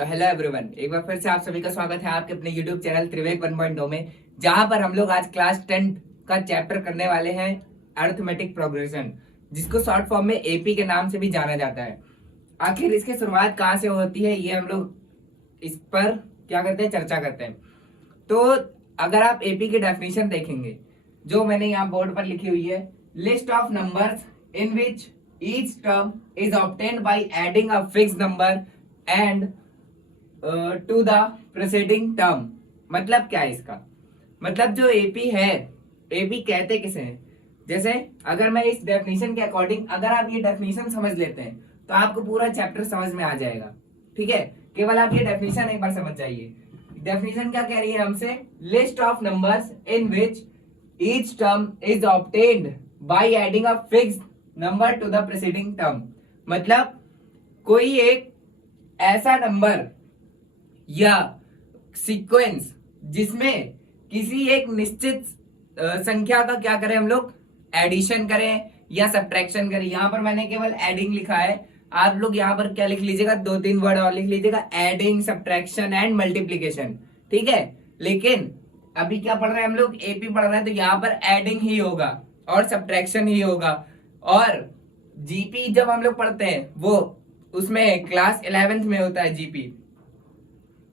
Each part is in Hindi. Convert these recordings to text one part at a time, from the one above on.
तो हेलो एवरीवन, एक बार फिर से आप सभी का स्वागत है आपके अपने YouTube चैनल त्रिवेक 1.0 में, जहां पर हम लोग आज क्लास 10 का चैप्टर करने वाले हैं अरिथमेटिक प्रोग्रेशन, जिसको शॉर्ट फॉर्म में एपी के नाम से भी जाना जाता है। आखिर इसकी शुरुआत कहाँ से होती है, ये हम लोग इस पर क्या करते हैं, चर्चा करते हैं। तो अगर आप एपी की डेफिनेशन देखेंगे जो मैंने यहाँ बोर्ड पर लिखी हुई है, list of numbers in which each term is obtained by adding a fixed number and to the preceding term. मतलब क्या है इसका मतलब, जो एपी है, एपी कहते किसे हैं। जैसे अगर मैं इस डेफिनेशन के अकॉर्डिंग, अगर आप ये डेफिनेशन समझ लेते हैं तो आपको पूरा चैप्टर समझ में आ जाएगा। ठीक है, केवल आप ये डेफिनेशन एक बार समझ जाइए। डेफिनेशन क्या कह रही है हमसे, list of numbers in which each term is obtained by adding a fixed number two the preceding term. मतलब कोई एक ऐसा नंबर या सीक्वेंस जिसमें किसी एक निश्चित संख्या का क्या करें हम लोग, एडिशन करें या सब्ट्रैक्शन करें। यहां पर मैंने केवल एडिंग लिखा है, आप लोग यहां पर क्या लिख लीजिएगा, 2-3 वर्ड और लिख लीजिएगा, एडिंग, सब्ट्रैक्शन एंड मल्टीप्लीकेशन। ठीक है, लेकिन अभी क्या पढ़ रहे हैं हम लोग, एपी पढ़ रहे हैं, तो यहाँ पर एडिंग ही होगा और सब्ट्रैक्शन ही होगा। और जीपी जब हम लोग पढ़ते हैं वो उसमें क्लास 11th में होता है जीपी,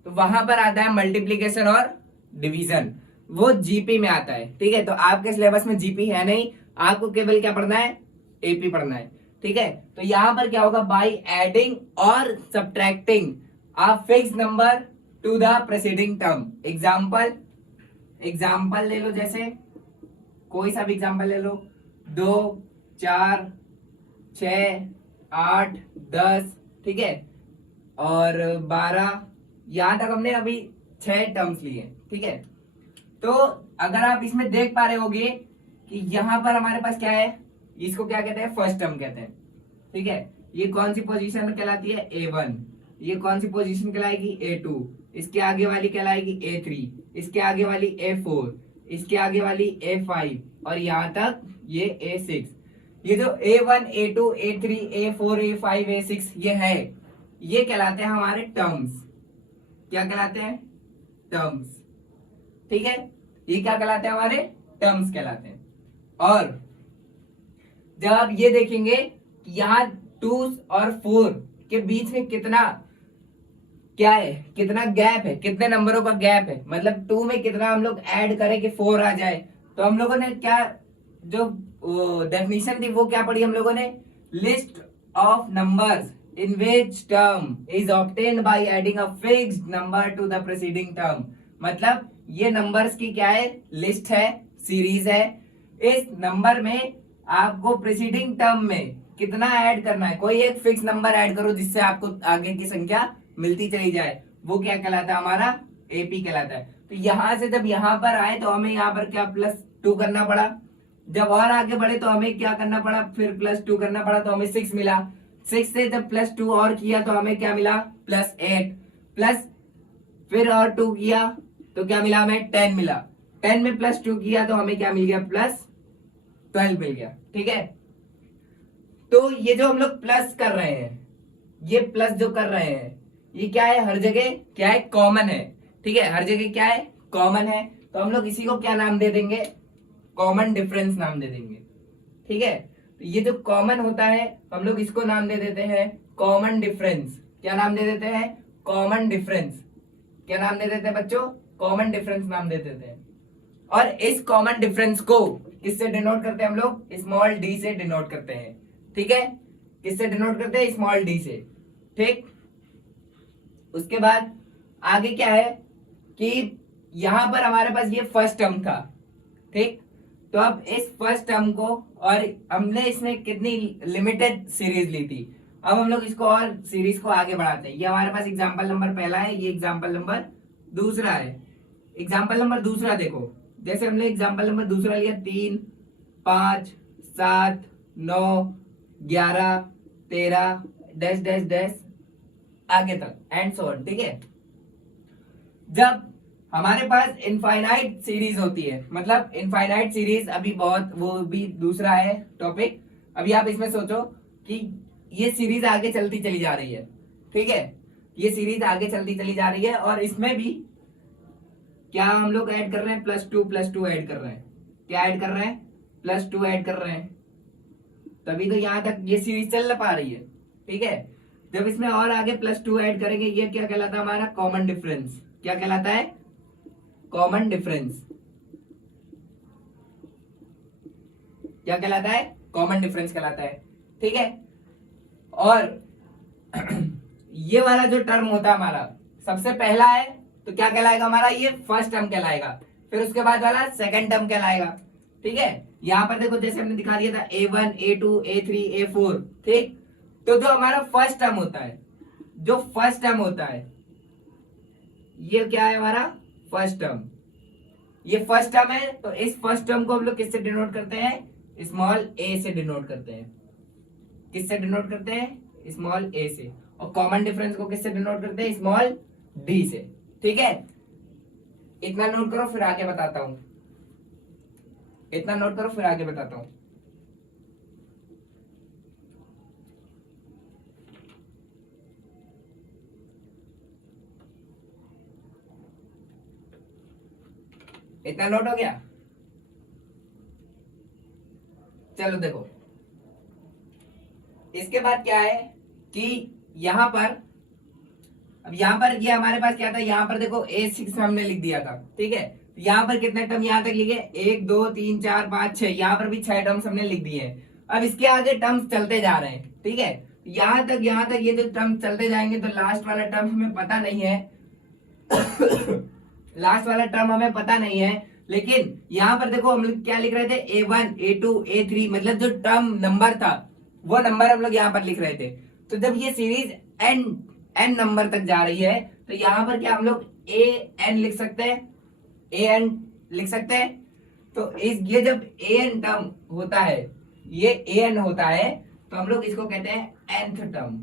तो वहां पर आता है मल्टीप्लीकेशन और डिवीजन, वो जीपी में आता है। ठीक है, तो आपके सिलेबस में जीपी है नहीं, आपको केवल क्या पढ़ना है, एपी पढ़ना है। ठीक है, तो यहां पर क्या होगा, बाय एडिंग और subtracting a fixed number two the preceding term. Example ले लो, जैसे कोई सा भी एग्जाम्पल ले लो, 2, 4, 6, 8, 10, ठीक है, और 12, यहां तक हमने अभी 6 टर्म्स लिए। ठीक है, तो अगर आप इसमें देख पा रहे होगे कि यहां पर हमारे पास क्या है, इसको क्या कहते हैं, फर्स्ट टर्म कहते हैं। ठीक है, ये कौन सी पोजीशन में कहलाती है, A1। ये कौन सी पोजीशन कहलाएगी, A2। इसके आगे वाली कहलाएगी A3। इसके आगे वाली A4। इसके आगे वाली A5 और यहां तक ये A6। ये जो A1, A2, A3, A4, A5, A6 ये है, ये कहलाते हैं हमारे टर्म्स। क्या कहलाते हैं, टर्म्स। ठीक है, ये क्या कहलाते हैं, हमारे टर्म्स कहलाते हैं। और जब आप ये देखेंगे कि यहाँ 2 और 4 के बीच में कितना क्या है, कितना गैप है, कितने नंबरों का गैप है, मतलब 2 में कितना हम लोग ऐड करें कि 4 आ जाए, तो हम लोगों ने क्या, जो डेफिनेशन थी वो क्या पढ़ी हम लोगों ने, list of numbers in which term is obtained by adding a fixed number to the preceding term। मतलब ये नंबर्स की क्या है, लिस्ट है, सीरीज है। इस नंबर में आपको प्रीसीडिंग टर्म में कितना ऐड करना है, कोई एक फिक्स नंबर ऐड करो जिससे आपको आगे की संख्या मिलती चली जाए, वो क्या कहलाता है, हमारा एपी कहलाता है। तो यहां से जब यहां पर आए तो हमें यहाँ पर क्या +2 करना पड़ा, जब और आगे बढ़े तो हमें क्या करना पड़ा, फिर +2 करना पड़ा, तो हमें 6 मिला। 6 से जब +2 और किया तो हमें क्या मिला, +8, प्लस फिर और 2 किया तो क्या मिला, हमें 10 मिला। 10 में +2 किया तो हमें क्या मिल गया, +12 मिल गया। ठीक है, तो ये जो हम लोग प्लस कर रहे हैं, ये प्लस जो कर रहे हैं, ये क्या है, हर जगह क्या है, कॉमन है। ठीक है, हर जगह क्या है, कॉमन है, तो हम लोग इसी को क्या नाम दे देंगे, कॉमन डिफरेंस नाम दे देंगे। ठीक है, तो ये जो कॉमन होता है हम लोग इसको नाम दे देते हैं कॉमन डिफरेंस। क्या नाम दे देते हैं, कॉमन डिफरेंस। क्या नाम दे देते हैं बच्चों, कॉमन डिफरेंस नाम दे देते हैं। और इस कॉमन डिफरेंस को किससे डिनोट करते हैं हम लोग, स्मॉल डी से डिनोट करते हैं। ठीक है, किससे डिनोट करते हैं, स्मॉल डी से। ठीक, उसके बाद आगे क्या है कि यहां पर हमारे पास ये फर्स्ट टर्म था। ठीक, तो अब इस फर्स्ट टर्म को, और हमने इसमें कितनी लिमिटेड सीरीज ली थी, अब हम लोग इसको और सीरीज को आगे बढ़ाते हैं। ये हमारे पास एग्जांपल नंबर पहला है, ये एग्जांपल नंबर दूसरा है। एग्जांपल नंबर दूसरा देखो, जैसे हमने एग्जांपल नंबर दूसरा लिया, 3, 5, 7, 9, 11, 13 डैश डैश डैश आगे तक एंड सो ऑन। ठीक है, जब हमारे पास इनफाइनाइट सीरीज होती है, मतलब इनफाइनाइट सीरीज अभी बहुत, वो भी दूसरा है टॉपिक। अभी आप इसमें सोचो कि ये सीरीज आगे चलती चली जा रही है। ठीक है, ये सीरीज आगे चलती चली जा रही है और इसमें भी क्या हम लोग ऐड कर रहे हैं, +2 ऐड कर रहे हैं। क्या ऐड कर रहे हैं, +2 ऐड कर रहे हैं, तभी तो यहां तक ये सीरीज चल पा रही है। ठीक है, जब इसमें और आगे +2 ऐड करेंगे, ये क्या कहलाता है हमारा कॉमन डिफरेंस। क्या कहलाता है, कॉमन डिफरेंस। क्या कहलाता है, कॉमन डिफरेंस कहलाता है। ठीक है, और ये वाला जो टर्म होता है हमारा सबसे पहला है, तो क्या कहलाएगा हमारा, ये फर्स्ट टर्म कहलाएगा। फिर उसके बाद वाला सेकंड टर्म कहलाएगा। ठीक है, यहाँ पर देखो जैसे हमने दिखा दिया था A1 A2 A3 A4। ठीक, तो जो हमारा फर्स्ट टर्म होता है, जो फर्स्ट टर्म होता है, ये क्या है हमारा फर्स्ट टर्म। ये फर्स्ट टर्म है, तो इस फर्स्ट टर्म को हम लोग किससे डिनोट करते हैं, स्मॉल a से डिनोट करते हैं। किससे डिनोट करते हैं, स्मॉल a से। और कॉमन डिफरेंस को किससे डिनोट करते हैं, स्मॉल d से। ठीक है, इतना नोट करो फिर आगे बताता हूं। इतना नोट करो फिर आगे बताता हूं। इतना नोट हो गया। चलो देखो, इसके बाद क्या है कि यहां पर, अब यहां पर ये हमारे पास क्या था, यहां पर देखो A6 हमने लिख दिया था। ठीक है, यहां पर कितने टर्म यहां तक लिखे, 1 2 3 4 5 6, यहां पर भी 6 टर्म्स हमने लिख दिए हैं। अब इसके आगे टर्म्स चलते जा रहे हैं। ठीक है, यहां तक ये जो टर्म चलते जाएंगे, तो लास्ट वाला टर्म हमें पता नहीं है। लास्ट वाला टर्म हमें पता नहीं है, लेकिन यहां पर देखो हम लोग क्या लिख रहे थे, A1 A2 A3, मतलब जो टर्म नंबर था वो नंबर हम लोग यहाँ पर लिख रहे थे। तो जब ये सीरीज n नंबर तक जा रही है, तो यहाँ पर क्या हम लोग an लिख सकते हैं, an लिख सकते हैं। तो ये जब an टर्म होता है, ये an होता है, तो हम लोग इसको कहते हैं nth टर्म।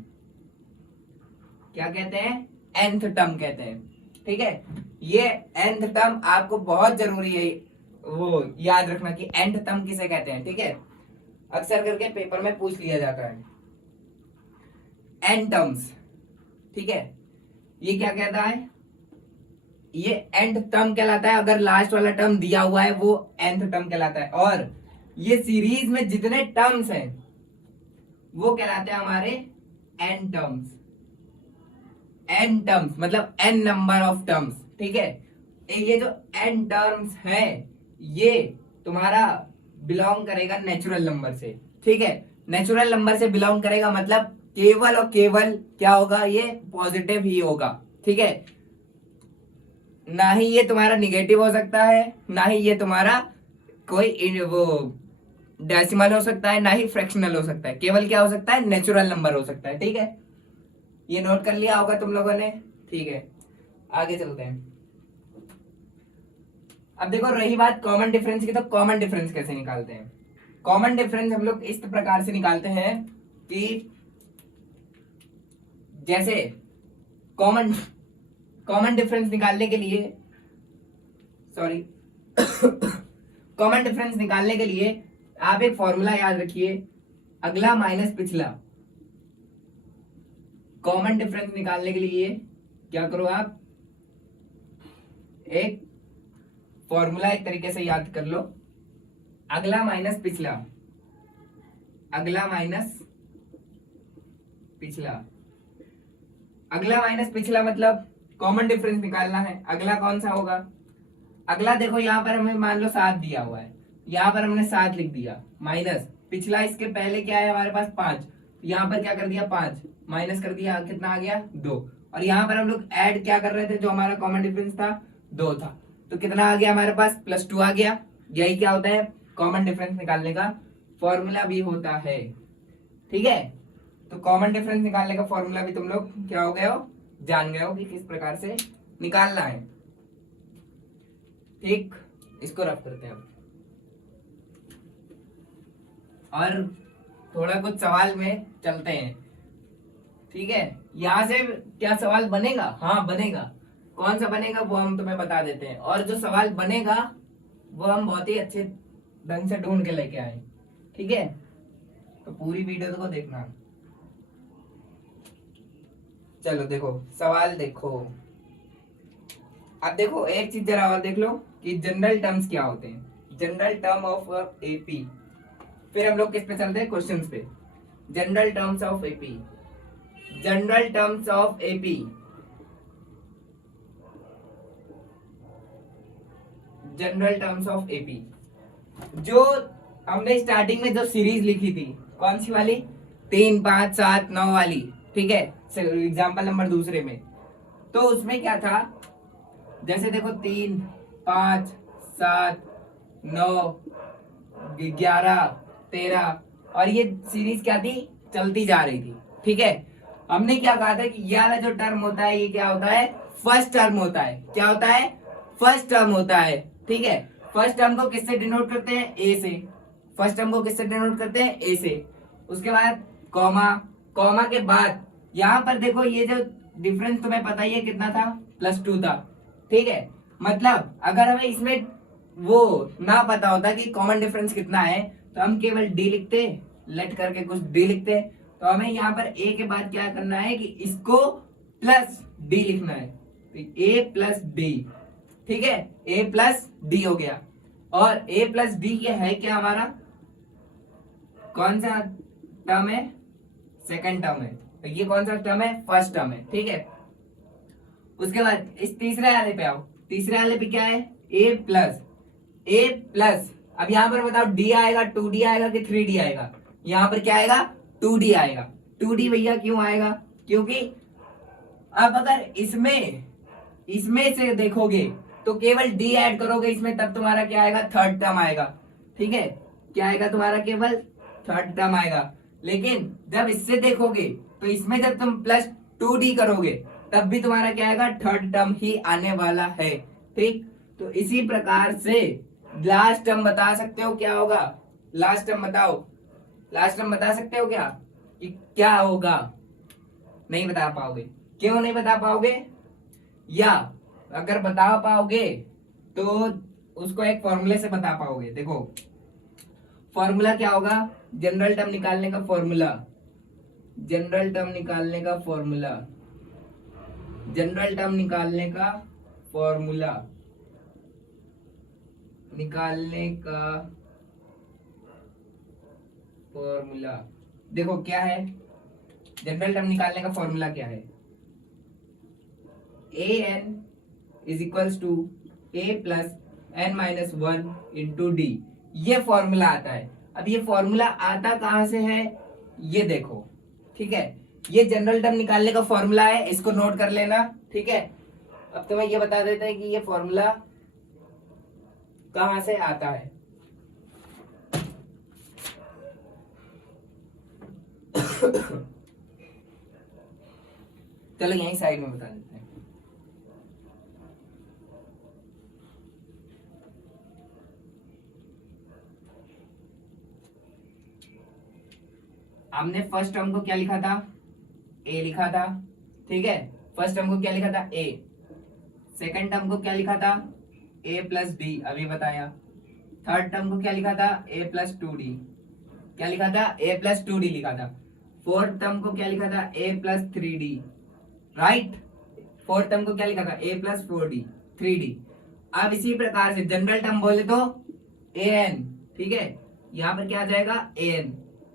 क्या कहते हैं, nth टर्म कहते हैं। ठीक है, ये nth टर्म आपको बहुत जरूरी है वो याद रखना कि nth टर्म किसे कहते हैं। ठीक है, अक्सर करके पेपर में पूछ लिया जाता है n टर्म्स। ठीक है, ये क्या कहता है, ये nth टर्म कहलाता है। अगर लास्ट वाला टर्म दिया हुआ है वो nth टर्म कहलाता है। और ये सीरीज में जितने टर्म्स हैं वो कहलाते हैं हमारे n टर्म्स। n टर्म्स मतलब n नंबर ऑफ टर्म्स। ठीक है, ये जो n टर्म्स है ये तुम्हारा बिलोंग करेगा नेचुरल नंबर से। ठीक है, नेचुरल नंबर से बिलोंग करेगा मतलब केवल और केवल क्या होगा, ये पॉजिटिव ही होगा। ठीक है, ना ही ये तुम्हारा निगेटिव हो सकता है, ना ही ये तुम्हारा कोई वो डेसिमल हो सकता है, ना ही फ्रैक्शनल हो सकता है। केवल क्या हो सकता है, नेचुरल नंबर हो सकता है। ठीक है, ये नोट कर लिया होगा तुम लोगों ने। ठीक है, आगे चलते हैं। अब देखो रही बात कॉमन डिफरेंस की, तो कॉमन डिफरेंस कैसे निकालते हैं। कॉमन डिफरेंस हम लोग इस प्रकार से निकालते हैं कि जैसे कॉमन डिफरेंस निकालने के लिए, सॉरी कॉमन डिफरेंस निकालने के लिए आप एक फॉर्मूला याद रखिए, अगला माइनस पिछला। कॉमन डिफरेंस निकालने के लिए क्या करो आप, एक फॉर्मूला एक तरीके से याद कर लो, अगला माइनस पिछला, अगला माइनस पिछला। अगला माइनस पिछला मतलब कॉमन डिफरेंस निकालना है। अगला कौन सा होगा, अगला देखो यहाँ पर हमें मान लो 7 दिया हुआ है, यहाँ पर हमने 7 लिख दिया, माइनस पिछला इसके पहले क्या है हमारे पास 5, यहाँ पर क्या कर दिया 5 माइनस कर दिया, कितना आ गया 2। और यहाँ पर हम लोग ऐड क्या कर रहे थे, जो हमारा कॉमन डिफरेंस था 2 था, तो कितना आ गया हमारे पास +2 आ गया। यही क्या होता है, कॉमन डिफरेंस निकालने का फॉर्मूला भी होता है। ठीक है, तो कॉमन डिफरेंस निकालने का फॉर्मूला भी तुम लोग क्या हो गए हो, जान गए हो कि किस प्रकार से निकालना है। ठीक, इसको रफ करते हैं अब और थोड़ा कुछ सवाल में चलते हैं। ठीक है, यहां से क्या सवाल बनेगा, हाँ बनेगा, कौन सा बनेगा वो हम तुम्हें बता देते हैं। और जो सवाल बनेगा वो हम बहुत ही अच्छे ढंग से ढूंढ के लेके आए। ठीक है, तो पूरी वीडियो को देखना। चलो देखो सवाल देखो। अब देखो एक चीज जरा और देख लो कि जनरल टर्म्स क्या होते हैं। General term of AP. फिर हम लोग किस पे चलते हैं, क्वेश्चंस पे। General terms of AP. General terms of AP. General terms of AP जो हमने स्टार्टिंग में जो सीरीज लिखी थी, कौन सी वाली, 3, 5, 7, 9 वाली, ठीक है, एग्जाम्पल नंबर दूसरे में। तो उसमें क्या था, जैसे देखो 3, 5, 7, 9, 11, 13 और ये सीरीज क्या थी, चलती जा रही थी, ठीक है। हमने क्या कहा था कि ये वाला जो टर्म होता है ये क्या होता है, फर्स्ट टर्म होता है। क्या होता है, फर्स्ट टर्म होता है, ठीक है। फर्स्ट टर्म को किससे डिनोट करते हैं, ए से। फर्स्ट टर्म को किससे डिनोट करते हैं, ए से। उसके बाद कॉमा, कॉमा के बाद यहाँ पर देखो ये जो डिफरेंस तुम्हें पता ही है कितना था, +2 था, ठीक है। मतलब अगर हमें इसमें वो ना पता होता कि कॉमन डिफरेंस कितना है तो हम केवल डी लिखते, लेट करके कुछ डी लिखते। तो हमें यहाँ पर ए के बाद क्या करना है कि इसको प्लस डी लिखना है, तो ए प्लस डी, ठीक है, ए प्लस डी हो गया। और ए प्लस डी ये है क्या हमारा, कौन सा टर्म है, सेकंड टर्म है। तो ये कौन सा टर्म है, फर्स्ट टर्म है, ठीक है। उसके बाद इस तीसरे वाले पे आओ। तीसरे वाले पे क्या है, ए प्लस, ए प्लस। अब यहाँ पर बताओ डी आएगा, 2D आएगा कि 3D आएगा। यहाँ पर क्या आएगा, 2D आएगा। 2D भैया क्यों आएगा, क्योंकि अब अगर इसमें से देखोगे तो केवल डी ऐड करोगे इसमें, तब तुम्हारा क्या आएगा, थर्ड टर्म आएगा, ठीक है। क्या आएगा तुम्हारा, केवल थर्ड टर्म आएगा। लेकिन जब इससे देखोगे तो इसमें जब तुम +2D करोगे तब भी तुम्हारा क्या आएगा, थर्ड टर्म ही आने वाला है, ठीक। तो इसी प्रकार से लास्ट टर्म बता सकते हो क्या होगा, लास्ट टर्म बताओ, लास्ट टर्म बता सकते हो क्या कि क्या होगा, नहीं बता पाओगे। क्यों नहीं बता पाओगे, या अगर बता पाओगे तो उसको एक फॉर्मूले से बता पाओगे। देखो फॉर्मूला क्या होगा, जनरल टर्म निकालने का फॉर्मूला, जनरल टर्म निकालने का फॉर्मूला, जनरल टर्म निकालने का फॉर्मूला, निकालने का फॉर्मूला। देखो क्या है, जनरल टर्म निकालने का फॉर्मूला क्या है, an is equals to a plus n minus 1 into D, ये फॉर्मूला आता है। अब ये फॉर्मूला आता कहां से है, ये देखो, ठीक है। ये जनरल टर्म निकालने का फॉर्मूला है, इसको नोट कर लेना, ठीक है। अब तुम्हें ये बता देता है कि ये फॉर्मूला कहां से आता है। चलो यहीं साइड में बता देते हैं। हमने फर्स्ट टर्म को क्या लिखा था, ए लिखा था, ठीक है। फर्स्ट टर्म को क्या लिखा था, ए। सेकंड टर्म को क्या लिखा था, ए प्लस डी, अभी बताया। थर्ड टर्म को क्या लिखा था, ए प्लस 2D, क्या लिखा था, ए प्लस 2D लिखा था। फोर्थ टर्म को क्या लिखा था, A plus 3D, right. Fourth term को क्या लिखा था, ए प्लस 4D, 3D। अब इसी प्रकार से जनरल टर्म बोले तो an, ठीक है। यहाँ पर क्या आ जाएगा, an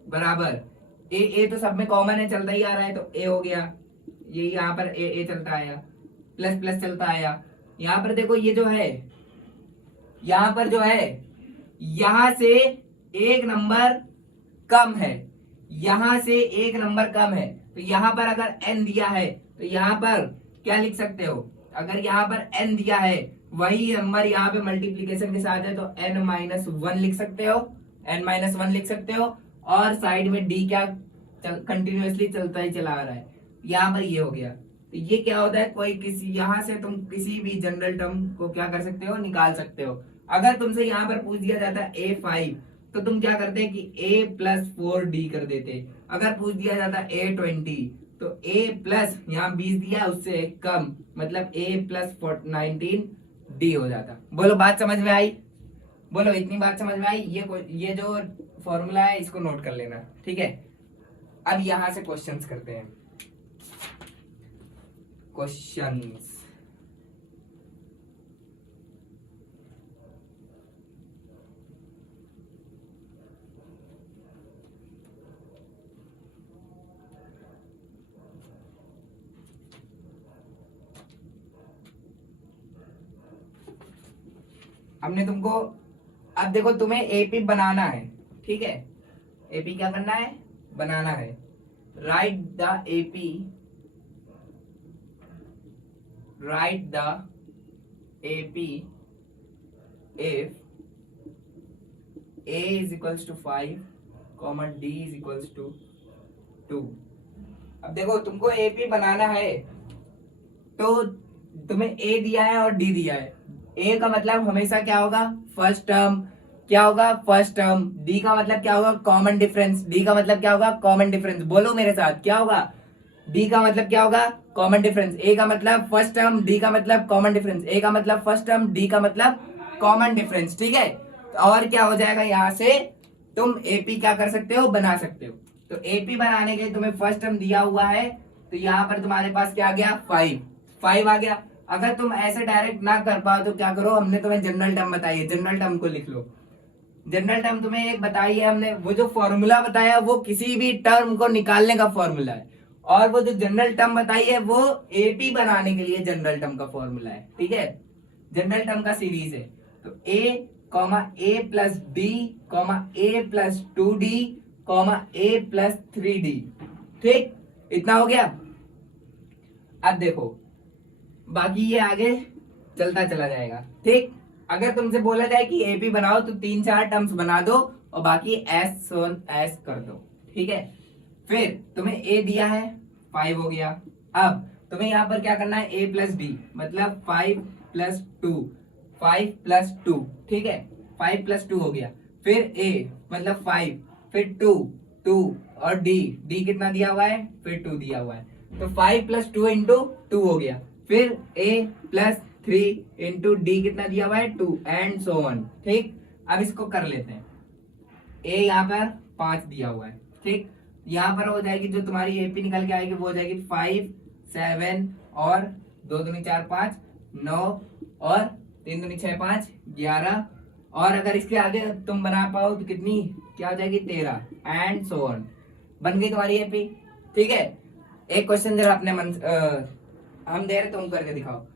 बराबर ए तो सब में कॉमन है, चलता ही आ रहा है, तो ए हो गया। ये यहाँ पर ए चलता आया, प्लस प्लस चलता आया। यहाँ पर देखो ये जो है, यहाँ पर जो है, यहाँ से एक नंबर कम है, यहाँ से एक नंबर कम है। तो यहाँ पर अगर n दिया है तो यहाँ पर क्या लिख सकते हो, अगर यहाँ पर n दिया है वही नंबर यहाँ पे मल्टीप्लीकेशन के साथ है तो n-1 लिख सकते हो, n-1 लिख सकते हो। और साइड में d क्या कंटिन्यूअसली चलता ही चला आ रहा है, यहाँ पर ये हो गया। तो ये क्या होता है, कोई किसी यहाँ से तुम किसी भी जनरल टर्म को क्या कर सकते हो, निकाल सकते हो। अगर तुमसे यहाँ पर पूछ दिया जाता a5 तो तुम क्या करते कि a प्लस 4D कर देते। अगर पूछ दिया जाता a20 तो a प्लस यहाँ 20 दिया उससे कम, मतलब a प्लस 19D हो जाता। बोलो बात समझ में आई, बोलो इतनी बात समझ में आई। ये जो फॉर्मूला है इसको नोट कर लेना, ठीक है। अब यहां से क्वेश्चंस करते हैं। क्वेश्चंस। हमने तुमको, अब देखो तुम्हें एपी बनाना है, ठीक है। एपी क्या करना है? बनाना है। Right the AP, right the AP if a is equals to 5, d is equals to 2। अब देखो तुमको एपी बनाना है, तो तुम्हें a दिया है और d दिया है। a का मतलब हमेशा क्या होगा? First term. क्या होगा? First term. d का मतलब क्या होगा? Common difference. d का मतलब क्या होगा? Common difference. बोलो मेरे साथ, क्या होगा? d का मतलब क्या होगा? Common difference. a का मतलब फर्स्ट टर्म, d का मतलब कॉमन डिफरेंस। a का मतलब फर्स्ट टर्म, d का मतलब कॉमन डिफरेंस, ठीक है। और क्या हो जाएगा? यहाँ से तुम एपी क्या कर सकते हो? बना सकते हो। तो एपी बनाने के लिए तुम्हें फर्स्ट टर्म दिया हुआ है, तो यहाँ पर तुम्हारे पास क्या आ गया? 5 आ गया। अगर तुम ऐसे डायरेक्ट ना कर पाओ तो क्या करो? हमने तुम्हें जनरल टर्म बताई है, जनरल टर्म को लिख लो। जनरल टर्म तुम्हें एक बताई है हमने, वो जो फॉर्मूला बताया वो किसी भी टर्म को निकालने का फॉर्मूला है, और वो जो जनरल टर्म बताई है वो एपी बनाने के लिए जनरल टर्म का फॉर्मूला है, ठीक है। जनरल टर्म का सीरीज है, तो A comma A plus D comma A plus 2d comma A plus 3d, ठीक। इतना हो गया। अब देखो बाकी ये आगे चलता चला जाएगा, ठीक। अगर तुमसे बोला जाए कि एपी बनाओ तो 3-4 टर्म्स बना दो और बाकी एस सोन एस कर दो, ठीक है। फिर तुम्हें ए दिया है, 5 हो गया। अब तुम्हें यहाँ पर क्या करना है? ए प्लस डी मतलब 5 प्लस 2, 5 प्लस 2, ठीक है। 5 प्लस 2 हो गया। फिर ए मतलब 5, फिर 2 और डी कितना दिया हुआ है? फिर 2 दिया हुआ है, तो 5 प्लस 2 इंटू 2 हो गया। फिर ए प्लस 3 इंटू डी कितना दिया हुआ है? 2 एंड सो ऑन, ठीक। अब इसको कर लेते हैं। ए यहाँ पर 5 दिया हुआ है, ठीक। यहाँ पर हो जाएगी जो तुम्हारी एपी निकल के आएगी वो हो जाएगी 5, 7 और 2 दूनी 4 5, 9 और 3 दूनी 6 5, 11। और अगर इसके आगे तुम बना पाओ तो कितनी क्या हो जाएगी? 13 एंड सो ऑन। बन गई तुम्हारी एपी, ठीक है। एक क्वेश्चन जरा अपने मन हम दे रहे तुम करके दिखाओ।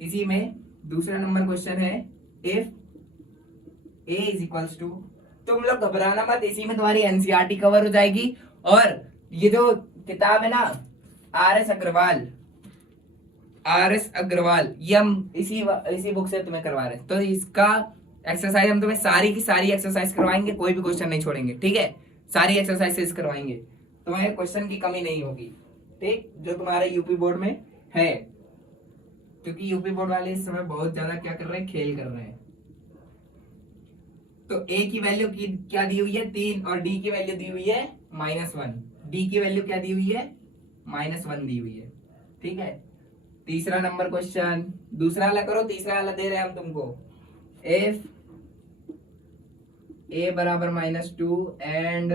इसी में दूसरा नंबर क्वेश्चन है, if a is equals to, तुम लोग घबराना मत, इसी में तुम्हारी एनसीईआरटी कवर हो जाएगी। और ये जो किताब है ना आर एस अग्रवाल, ये हम इसी बुक से तुम्हें करवा रहे हैं, तो इसका एक्सरसाइज हम तुम्हें सारी की सारी एक्सरसाइज करवाएंगे, कोई भी क्वेश्चन नहीं छोड़ेंगे, ठीक है। सारी एक्सरसाइजेस करवाएंगे, तुम्हें क्वेश्चन की कमी नहीं होगी, ठीक, जो तुम्हारे यूपी बोर्ड में है। क्योंकि यूपी बोर्ड वाले इस समय बहुत ज्यादा क्या कर रहे हैं? खेल कर रहे हैं। तो a की वैल्यू की क्या दी हुई है? 3 और d की वैल्यू दी हुई है -1। d की वैल्यू क्या दी हुई है? -1 दी हुई है, ठीक है। तीसरा नंबर क्वेश्चन, दूसरा वाला करो, तीसरा वाला दे रहे हैं हम तुमको। इफ a बराबर -2 एंड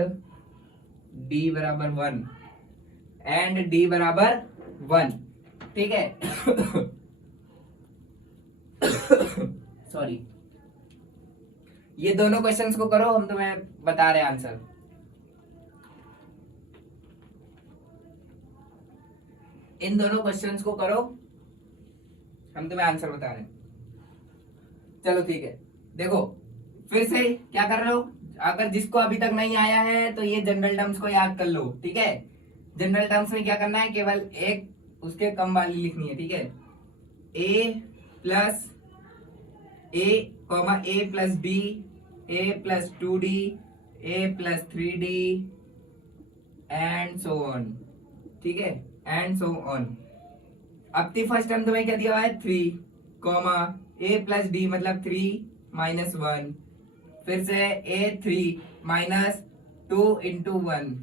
d बराबर 1 एंड d बराबर 1, ठीक है। सॉरी, ये दोनों क्वेश्चंस को करो, हम तुम्हें बता रहे हैं आंसर। इन दोनों क्वेश्चंस को करो, हम तुम्हें आंसर बता रहे हैं। चलो ठीक है, देखो फिर से क्या कर रहे हो? अगर जिसको अभी तक नहीं आया है तो ये जनरल टर्म्स को याद कर लो, ठीक है। जनरल टर्म्स में क्या करना है? केवल एक उसके कम वाली लिखनी है, ठीक है। a plus a comma a plus d, a plus 2d, a plus 3d and so on, ठीक है, एंड सो ऑन। अब फर्स्ट टर्म तुम्हें क्या दिया हुआ है? 3 कॉमा a प्लस d मतलब 3 माइनस 1, फिर से a3 minus 2 into 1,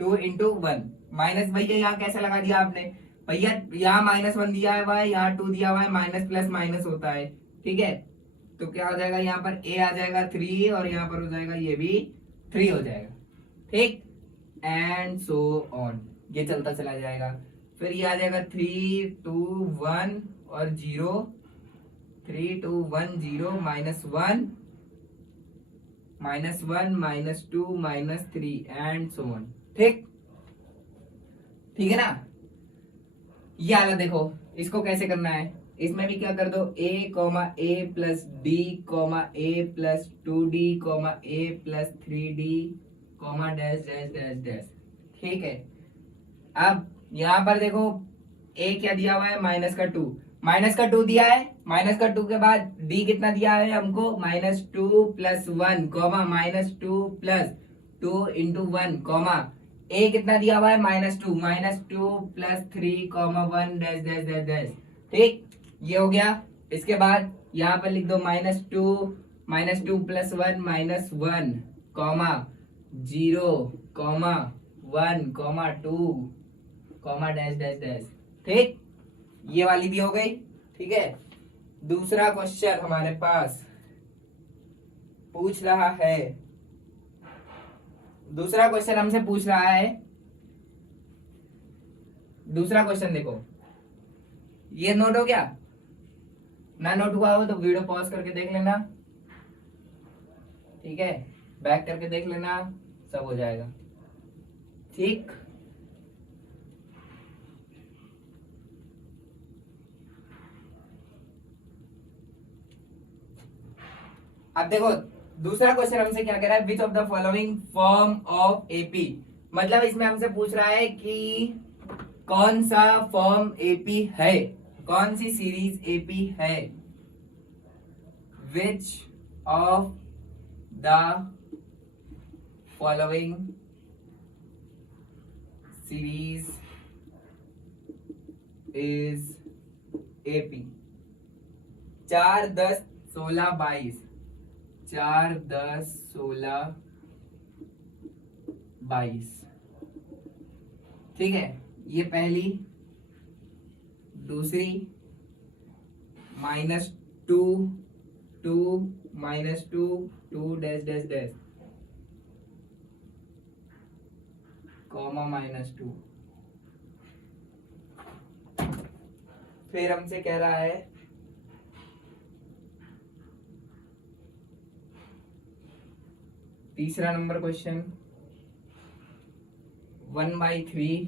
2 into 1 minus, भैया यहाँ कैसे लगा दिया आपने? भैया यहाँ -1 दिया हुआ है, यहाँ 2 दिया हुआ है, माइनस प्लस माइनस होता है, ठीक है। तो क्या हो जाएगा? यहाँ पर a आ जाएगा 3 और यहाँ पर हो जाएगा ये भी 3 हो जाएगा, ठीक, एंड सो ऑन, ये चलता चला जाएगा। फिर ये आ जाएगा 3 2 1 और 0, 3 2 1 0 -1 -2 -3 एंड सो ऑन। ठीक ठीक है ना। ये वाला देखो, इसको कैसे करना है, इसमें भी क्या कर दो, a a plus d a plus 2d a plus 3d dash dash dash dash. ठीक है, अब यहाँ पर देखो a क्या दिया हुआ है, -2, -2 दिया है, -2 के बाद d कितना दिया है हमको, -2 प्लस 1 -2 प्लस 2 इंटू 1 a कितना दिया हुआ है, -2 plus 3 1 dash dash dash dash. ठीक, ये हो गया। इसके बाद यहाँ पर लिख दो -2 प्लस 1 -1 0 1 2 डैश डैश डैश। ठीक, ये वाली भी हो गई। ठीक है, दूसरा क्वेश्चन हमारे पास पूछ रहा है, दूसरा क्वेश्चन हमसे पूछ रहा है, दूसरा क्वेश्चन देखो, ये नोट हो गया ना, नोट हुआ हो तो वीडियो पॉज करके देख लेना। ठीक है, बैक करके देख लेना, सब हो जाएगा। ठीक, अब देखो दूसरा क्वेश्चन हमसे क्या कह रहा है, which of the following form of AP, मतलब इसमें हमसे पूछ रहा है कि कौन सा फॉर्म एपी है, कौन सी सीरीज एपी है, which of the following series is AP. 4 10 16 22, 4 10 16 22। ठीक है, ये पहली, दूसरी -2 2 -2 2 डैश डैश डैश -2। फिर हमसे कह रहा है तीसरा number question, 1/3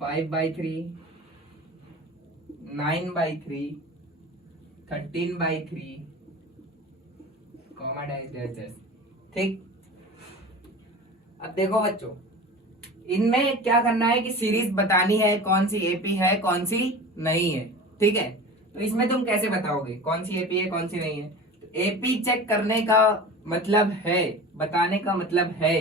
5/3 9/3 13/3 dash dash dash. ठीक, अब देखो बच्चों, इनमें क्या करना है कि सीरीज बतानी है, कौन सी एपी है कौन सी नहीं है। ठीक है, तो इसमें तुम कैसे बताओगे कौन सी एपी है कौन सी नहीं है। तो एपी चेक करने का मतलब है, बताने का मतलब है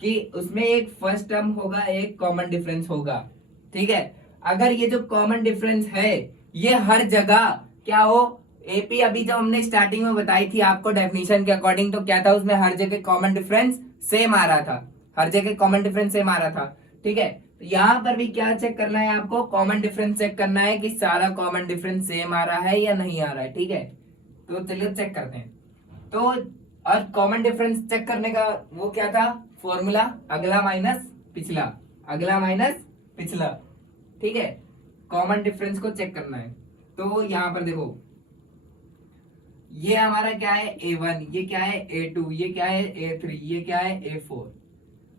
कि उसमें एक फर्स्ट टर्म होगा, एक कॉमन डिफरेंस होगा। ठीक है, अगर ये जो कॉमन डिफरेंस है ये हर जगह क्या हो, एपी अभी जो हमने स्टार्टिंग में बताई थी आपको डेफिनेशन के अकॉर्डिंग, तो क्या था उसमें हर जगह कॉमन डिफरेंस सेम आ रहा था, हर जगह कॉमन डिफरेंस सेम आ रहा था। ठीक है, तो यहाँ पर भी क्या चेक करना है आपको, कॉमन डिफरेंस चेक करना है कि सारा कॉमन डिफरेंस सेम आ रहा है या नहीं आ रहा है। ठीक है, तो चलिए चेक करते हैं। तो और कॉमन डिफरेंस चेक करने का वो क्या था, फॉर्मूला, अगला माइनस पिछला, अगला माइनस पिछला। ठीक है, कॉमन डिफरेंस को चेक करना है। तो यहाँ पर देखो, ये हमारा क्या है A1, ये क्या है A2, ये क्या है A3, ये क्या है A4।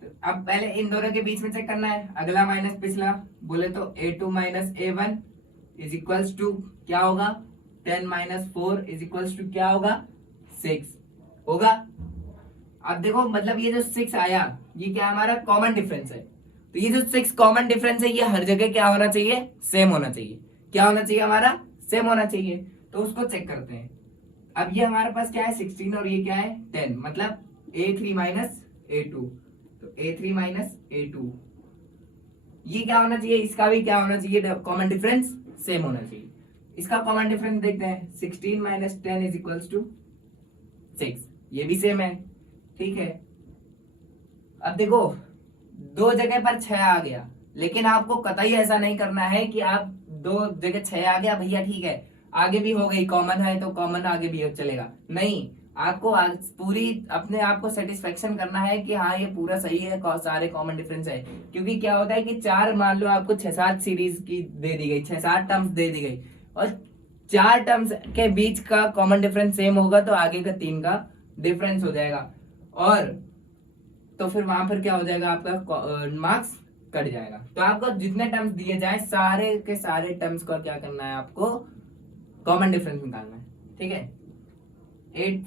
तो अब पहले इन दोनों के बीच में चेक करना है, अगला माइनस पिछला, बोले तो A2 minus A1 is equals to क्या होगा, 10 माइनस 4 इज इक्वल्स टू क्या होगा, 6 होगा। अब देखो मतलब ये जो 6 आया ये क्या हमारा कॉमन डिफरेंस है, तो ये जो 6 कॉमन डिफरेंस है ये हर जगह क्या होना चाहिए, सेम होना चाहिए। क्या होना चाहिए हमारा, सेम होना चाहिए। तो उसको चेक करते हैं। अब ये हमारे पास क्या है 16 और ये क्या है 10, मतलब A3 माइनस A2, तो A3 माइनस A2 ये क्या होना चाहिए, इसका भी क्या होना चाहिए, कॉमन डिफरेंस सेम होना चाहिए। इसका कॉमन डिफरेंस देखते हैं, 16 माइनस 10 इज इक्वल्स टू 6, ये भी सेम है। ठीक है, अब देखो दो जगह पर 6 आ गया, लेकिन आपको कतई ऐसा नहीं करना है कि आप दो जगह 6 आ गया भैया ठीक है आगे भी हो गई, कॉमन है तो कॉमन आगे भी चलेगा, नहीं, आपको आज पूरी अपने आप को सेटिस्फेक्शन करना है कि हाँ ये पूरा सही है, सारे कॉमन डिफरेंस है। क्योंकि क्या होता है कि चार, मान लो आपको 6-7 सीरीज की दे दी गई, 6-7 टर्म्स दे दी गई, और 4 टर्म्स के बीच का कॉमन डिफरेंस सेम होगा तो आगे का 3 का डिफरेंस हो जाएगा, और तो फिर वहां पर क्या हो जाएगा, आपका मार्क्स कट जाएगा। तो आपको जितने टर्म्स दिए जाए सारे के सारे टर्म्स को क्या करना है, आपको कॉमन डिफरेंस निकालना है। ठीक है,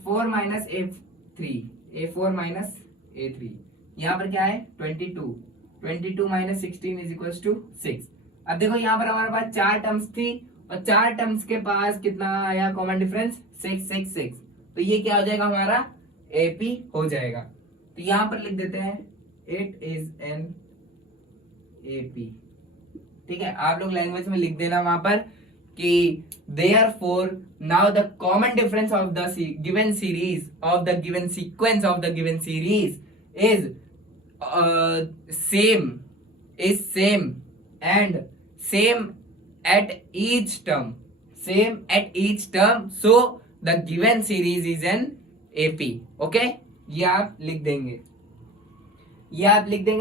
4 माइनस A4 माइनस A3, यहाँ पर क्या है 22 माइनस 16 इज इक्वल टू 6। अब देखो यहाँ पर हमारे पास 4 टर्म्स थी और 4 टर्म्स के पास कितना आया कॉमन डिफरेंस, 6। तो ये क्या हो जाएगा, हमारा AP हो जाएगा। तो यहाँ पर लिख देते हैं इट इज एन AP। ठीक है, आप लोग लैंग्वेज में लिख देना वहां पर कि therefore now the common difference of the given series of the given sequence of the given series is same and same at each term, so the given series is an AP। Okay, ये आप लिख देंगे,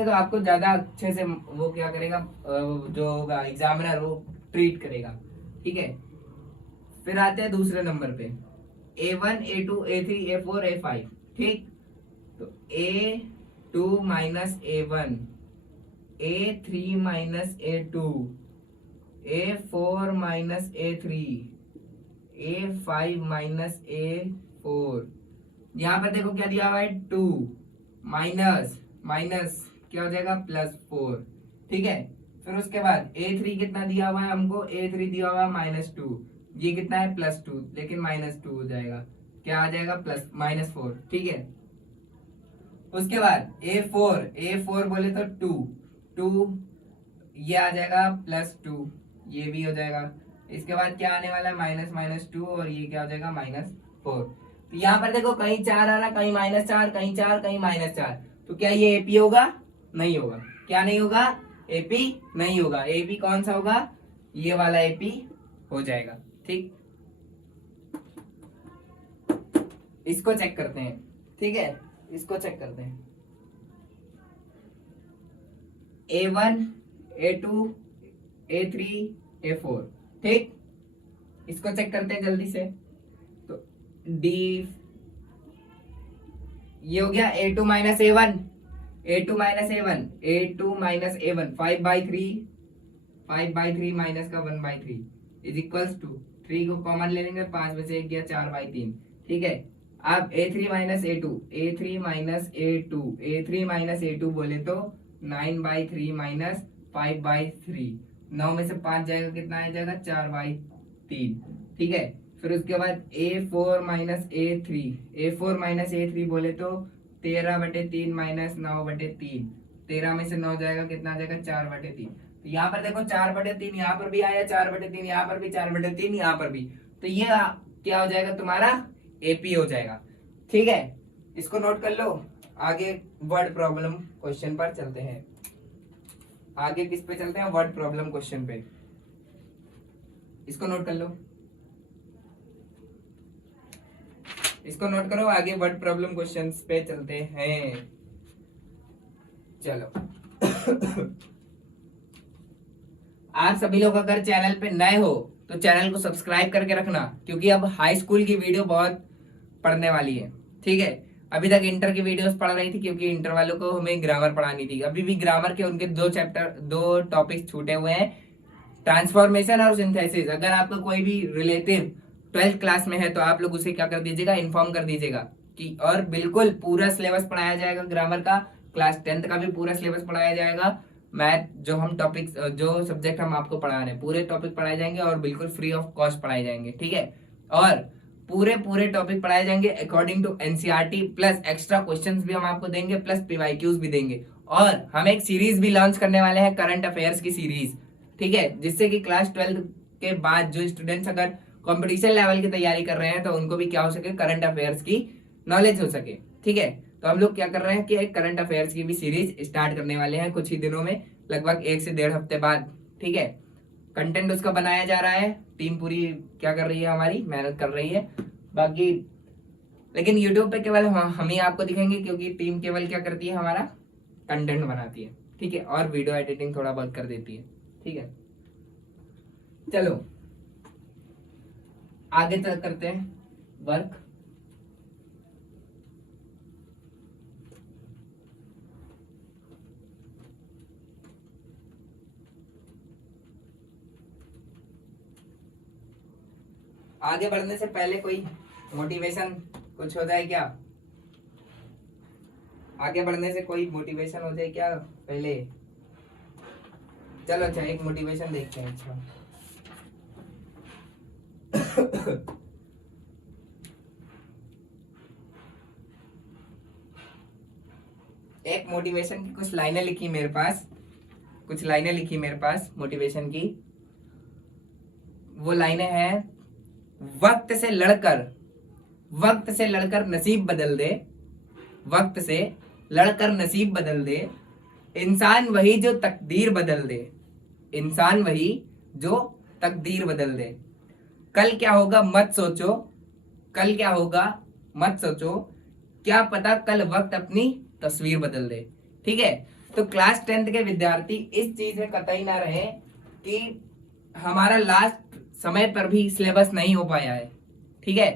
तो आपको ज्यादा अच्छे से वो क्या करेगा, जो होगा एग्जामिनर वो ट्रीट करेगा। ठीक है, फिर आते हैं दूसरे नंबर पे, A1 A2 A3 A4 A5। ठीक, तो A2 minus A1, A3 minus A2, A4 minus A3, A5 minus A4। यहाँ पर देखो क्या दिया हुआ है, 2 माइनस क्या हो जाएगा, +4। ठीक है, फिर उसके बाद A3 कितना दिया हुआ है हमको, A3 दिया हुआ है -2, ये कितना है +2, लेकिन -2 हो जाएगा, क्या आ जाएगा -4। ठीक है, उसके बाद A4 बोले तो 2 ये आ जाएगा +2, ये भी हो जाएगा। इसके बाद क्या आने वाला है, -2, और ये क्या हो जाएगा -4। तो यहाँ पर देखो कहीं 4 आ रहा, कहीं -4, कहीं 4, कहीं -4, तो क्या ये AP होगा, नहीं होगा। क्या नहीं होगा, AP नहीं होगा। AP कौन सा होगा, ये वाला AP हो जाएगा। ठीक, इसको चेक करते हैं। ठीक है, इसको चेक करते हैं, A1 A2 A3 A4। ठीक, इसको चेक करते हैं जल्दी से। तो D ये हो गया A2 माइनस A1, 5/3 माइनस का 1/3 इज इक्वल्स टू 3 को कॉमन ले लेंगे, 5 में से 1 गया 4/3। ठीक है, अब A3 माइनस A2 बोले तो 9/3 माइनस 5/3, 9 में से 5 जाएगा, कितना आ जाएगा 4/3। ठीक है, फिर उसके बाद A4 माइनस A3 बोले तो 13/3 माइनस 9/3, 13 में से 9 जाएगा, कितना आ जाएगा 4/3। तो यहाँ पर देखो 4/3 यहाँ पर भी आया, 4/3 यहाँ पर भी, 4/3 यहाँ पर भी, तो ये क्या हो जाएगा तुम्हारा AP हो जाएगा। ठीक है, इसको नोट कर लो। आगे वर्ड प्रॉब्लम क्वेश्चन पर चलते हैं। आगे किस पे चलते हैं, वर्ड प्रॉब्लम क्वेश्चन पे। इसको नोट कर लो, इसको नोट करो, आगे वर्ड प्रॉब्लम क्वेश्चंस पे चलते हैं। चलो आप सभी लोग अगर चैनल पे नए हो तो चैनल को सब्सक्राइब करके रखना, क्योंकि अब हाई स्कूल की वीडियो बहुत पढ़ने वाली है। ठीक है, अभी तक इंटर की वीडियोस पढ़ रही थी, क्योंकि इंटर वालों को हमें ग्रामर पढ़ानी थी। अभी भी ग्रामर के उनके 2 टॉपिक्स छूटे हुए हैं, ट्रांसफॉर्मेशन और सिंथेसिस। अगर आपका कोई भी रिलेटिव 12th क्लास में है तो आप लोग उसे क्या कर दीजिएगा, इन्फॉर्म कर दीजिएगा कि, और बिल्कुल पूरा सिलेबस पढ़ाया जाएगा ग्रामर का, क्लास 10th का भी पूरा सिलेबस पढ़ाया जाएगा। मैथ जो हम टॉपिक्स, जो सब्जेक्ट हम आपको पढ़ा रहे हैं, पूरे टॉपिक पढ़ाए जाएंगे और बिल्कुल फ्री ऑफ कॉस्ट पढ़ाए जाएंगे। ठीक है, और पूरे टॉपिक पढ़ाए जाएंगे according to NCERT, plus extra questions भी हम आपको देंगे, प्लस PYQs भी देंगे। और हम एक सीरीज भी लॉन्च करने वाले हैं, करंट अफेयर्स की सीरीज। ठीक है, जिससे कि क्लास 12 के बाद जो स्टूडेंट्स अगर कंपटीशन लेवल की तैयारी कर रहे हैं तो उनको भी क्या हो सके, करंट अफेयर्स की नॉलेज हो सके। ठीक है, तो हम लोग क्या कर रहे हैं कि एक करंट अफेयर्स की भी सीरीज स्टार्ट करने वाले हैं कुछ ही दिनों में, लगभग 1 से 1.5 हफ्ते बाद। ठीक है, कंटेंट उसका बनाया जा रहा है, टीम पूरी क्या कर रही है, हमारी मेहनत कर रही है। बाकी लेकिन यूट्यूब पे केवल हम ही आपको दिखेंगे, क्योंकि टीम केवल क्या करती है, हमारा कंटेंट बनाती है, ठीक है, और वीडियो एडिटिंग थोड़ा बहुत कर देती है, ठीक है। चलो आगे तक करते हैं वर्क। आगे बढ़ने से पहले कोई मोटिवेशन कुछ हो जाए क्या? आगे बढ़ने से कोई मोटिवेशन हो जाए क्या पहले? चलो अच्छा एक मोटिवेशन देखते हैं। अच्छा एक मोटिवेशन की कुछ लाइनें लिखी मेरे पास, कुछ लाइनें लिखी मेरे पास मोटिवेशन की। वो लाइनें हैं, वक्त से लड़कर, वक्त से लड़कर नसीब बदल दे, वक्त से लड़कर नसीब बदल दे, इंसान वही जो तकदीर बदल दे, इंसान वही जो तकदीर बदल दे। कल क्या होगा मत सोचो, कल क्या होगा मत सोचो, क्या पता कल वक्त अपनी तस्वीर बदल दे। ठीक है, तो क्लास 10th के विद्यार्थी इस चीज में कतई ना रहे कि हमारा लास्ट समय पर भी सिलेबस नहीं हो पाया है। ठीक है,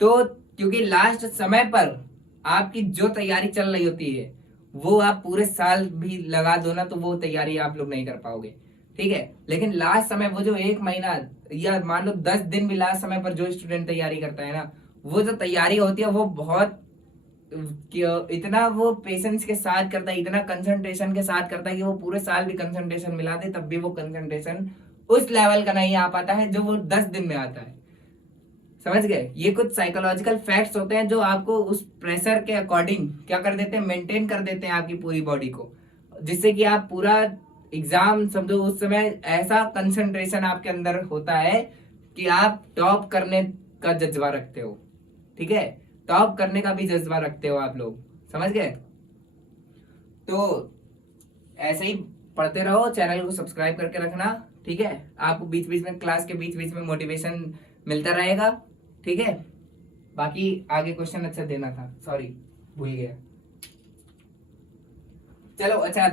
तो क्योंकि लास्ट समय पर आपकी जो तैयारी चल रही होती है वो आप पूरे साल भी लगा दो ना, तो वो तैयारी आप लोग नहीं कर पाओगे। ठीक है, लेकिन लास्ट समय वो जो 1 महीना या मान लो 10 दिन भी लास्ट समय पर जो स्टूडेंट तैयारी करता है ना, वो जो तैयारी होती है वो बहुत इतना वो पेशेंस के साथ करता है, इतना कंसंट्रेशन के साथ करता है कि वो पूरे साल भी कंसंट्रेशन मिला दे तब भी वो कंसंट्रेशन उस लेवल का नहीं आ पाता है जो वो 10 दिन में आता है। समझ गए? ये कुछ साइकोलॉजिकल फैक्ट्स होते हैं जो आपको उस प्रेशर के अकॉर्डिंग क्या कर देते हैं, मेंटेन कर देते हैं आपकी पूरी बॉडी को, जिससे कि आप पूरा एग्जाम समझो उस समय ऐसा कंसंट्रेशन आपके अंदर होता है कि आप टॉप करने का जज्बा रखते हो। ठीक है, टॉप करने का भी जज्बा रखते हो आप लोग। समझ गए? तो ऐसे ही पढ़ते रहो, चैनल को सब्सक्राइब करके रखना। ठीक है, आपको बीच बीच में क्लास के बीच बीच में मोटिवेशन मिलता रहेगा। ठीक है, बाकी आगे क्वेश्चन अच्छा देना था, सॉरी भूल गया। चलो अच्छा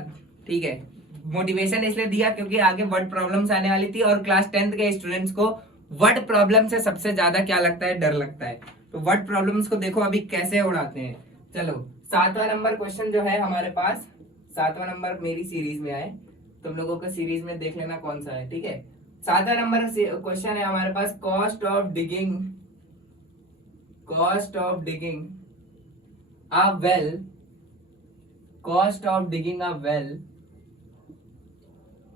ठीक है, मोटिवेशन इसलिए दिया क्योंकि आगे वर्ड प्रॉब्लम्स आने वाली थी और क्लास 10th के स्टूडेंट्स को वर्ड प्रॉब्लम से सबसे ज्यादा क्या लगता है, डर लगता है। तो वर्ड प्रॉब्लम्स को देखो अभी कैसे उड़ाते हैं। चलो 7वां नंबर क्वेश्चन जो है हमारे पास, 7वां नंबर मेरी सीरीज में आए, तुम लोगों को सीरीज में देख लेना कौन सा है। ठीक है, 7वां नंबर क्वेश्चन है हमारे पास, cost of digging, cost of digging a well, cost of digging a well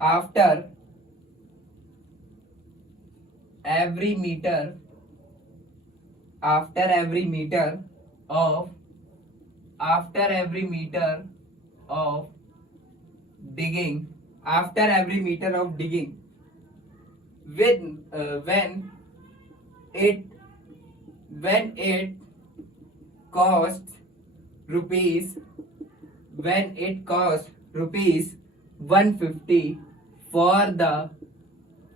after every meter, after every meter of, after every meter of digging, after every meter of digging with it when it costs rupees, when it costs rupees 150 for the,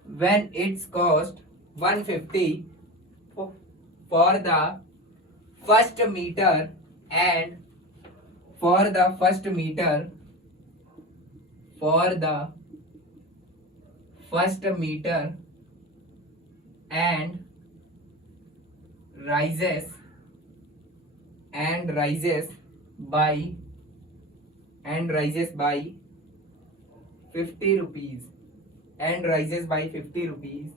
when it's cost 150 for the first meter, and for the first meter, for the first meter, and rises, and rises by, and rises by 50 rupees, and rises by 50 rupees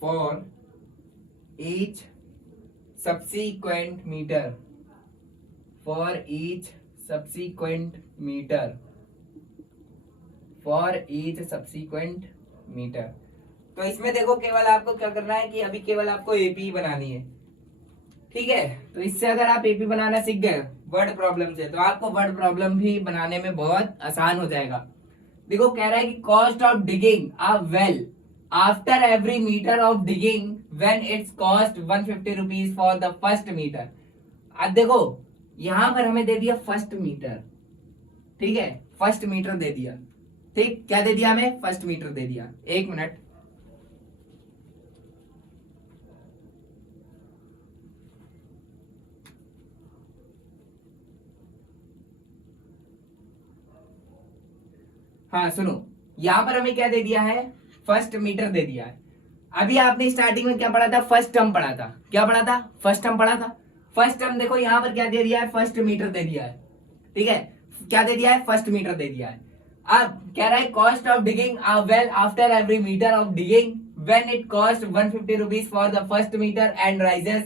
for each subsequent meter, for each subsequent meter, for each subsequent meter। तो इसमें देखो केवल आपको क्या करना है कि अभी केवल आपको एपी बनानी है। ठीक है, तो इससे अगर आप एपी बनाना सीख गए वर्ड प्रॉब्लम से, तो आपको वर्ड प्रॉब्लम भी बनाने में बहुत आसान हो जाएगा। देखो कह रहा है कि cost of digging a well after every metre of digging when it's cost 150 rupees for the first metre. अब देखो यहां पर हमें दे दिया फर्स्ट मीटर। ठीक है, फर्स्ट मीटर दे दिया। ठीक, क्या दे दिया हमें, फर्स्ट मीटर दे दिया। एक मिनट, हाँ सुनो, यहाँ पर हमें क्या दे दिया है, फर्स्ट मीटर दे दिया है। अभी आपने स्टार्टिंग में क्या पढ़ा था, फर्स्ट टर्म पढ़ा था, क्या पढ़ा था, फर्स्ट टर्म पढ़ा था। फर्स्ट टर्म देखो यहाँ पर क्या दे दिया है, फर्स्ट मीटर दे दिया है, ठीक है, क्या दे दिया है, फर्स्ट मीटर दे दिया है। अब कह रहा है cost of digging a well after every metre of digging when it cost 150 rupees for the first metre and rises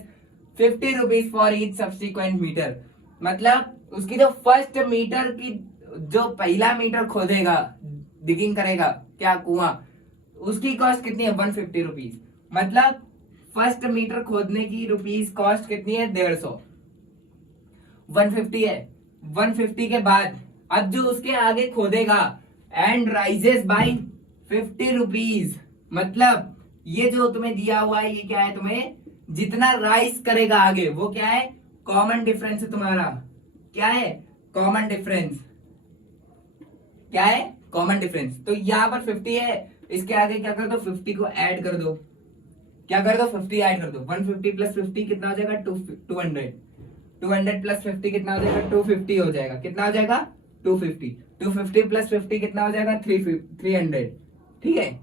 50 rupees for each subsequent metre. मतलब उसकी जो फर्स्ट मीटर की, जो पहला मीटर खोदेगा, डिगिंग करेगा क्या, कुआं, उसकी कॉस्ट कितनी है, 150 रुपीज। मतलब फर्स्ट मीटर खोदने की रुपीज कॉस्ट कितनी है, 150, 150 है। 150 के बाद अब जो उसके आगे खोदेगा एंड राइजेस बाय 50 रुपीज, मतलब ये जो तुम्हें दिया हुआ है, ये क्या है, तुम्हें जितना राइज करेगा आगे वो क्या है, कॉमन डिफरेंस है तुम्हारा, क्या है, कॉमन डिफरेंस, क्या है, कॉमन डिफरेंस। तो यहां पर 50 है, इसके आगे क्या कर दो, 50 को ऐड कर दो, क्या कर दो, 50 ऐड कर दो। 150 प्लस 50 कितना हो जाएगा, 200, 200 प्लस 50 कितना हो जाएगा, 250 हो जाएगा, कितना हो जाएगा, 250, 250 प्लस 50 कितना हो जाएगा, 300, ठीक है,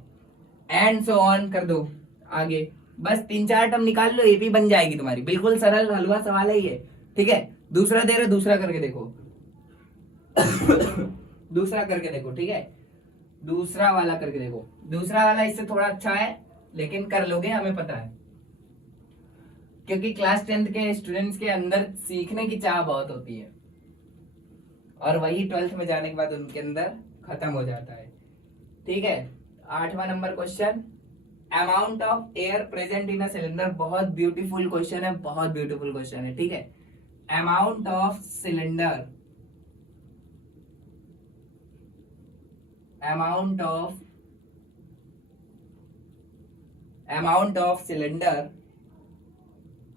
एंड सो ऑन कर दो आगे। बस 3-4 टर्म निकाल लो, ये भी बन जाएगी तुम्हारी, बिल्कुल सरल हलवा सवाल है ये, ठीक है। दूसरा दे रहे, दूसरा करके देखो दूसरा करके देखो, ठीक है, दूसरा वाला करके देखो। दूसरा वाला इससे थोड़ा अच्छा है, लेकिन कर लोगे, हमें पता है, क्योंकि क्लास 10th के स्टूडेंट्स के अंदर सीखने की चाह बहुत होती है, और वही 12th में जाने के बाद उनके अंदर खत्म हो जाता है, ठीक है। 8वां number question, amount of air present in a cylinder. बहुत ब्यूटीफुल क्वेश्चन है, बहुत ब्यूटीफुल क्वेश्चन है, ठीक है। Amount of cylinder, amount of cylinder,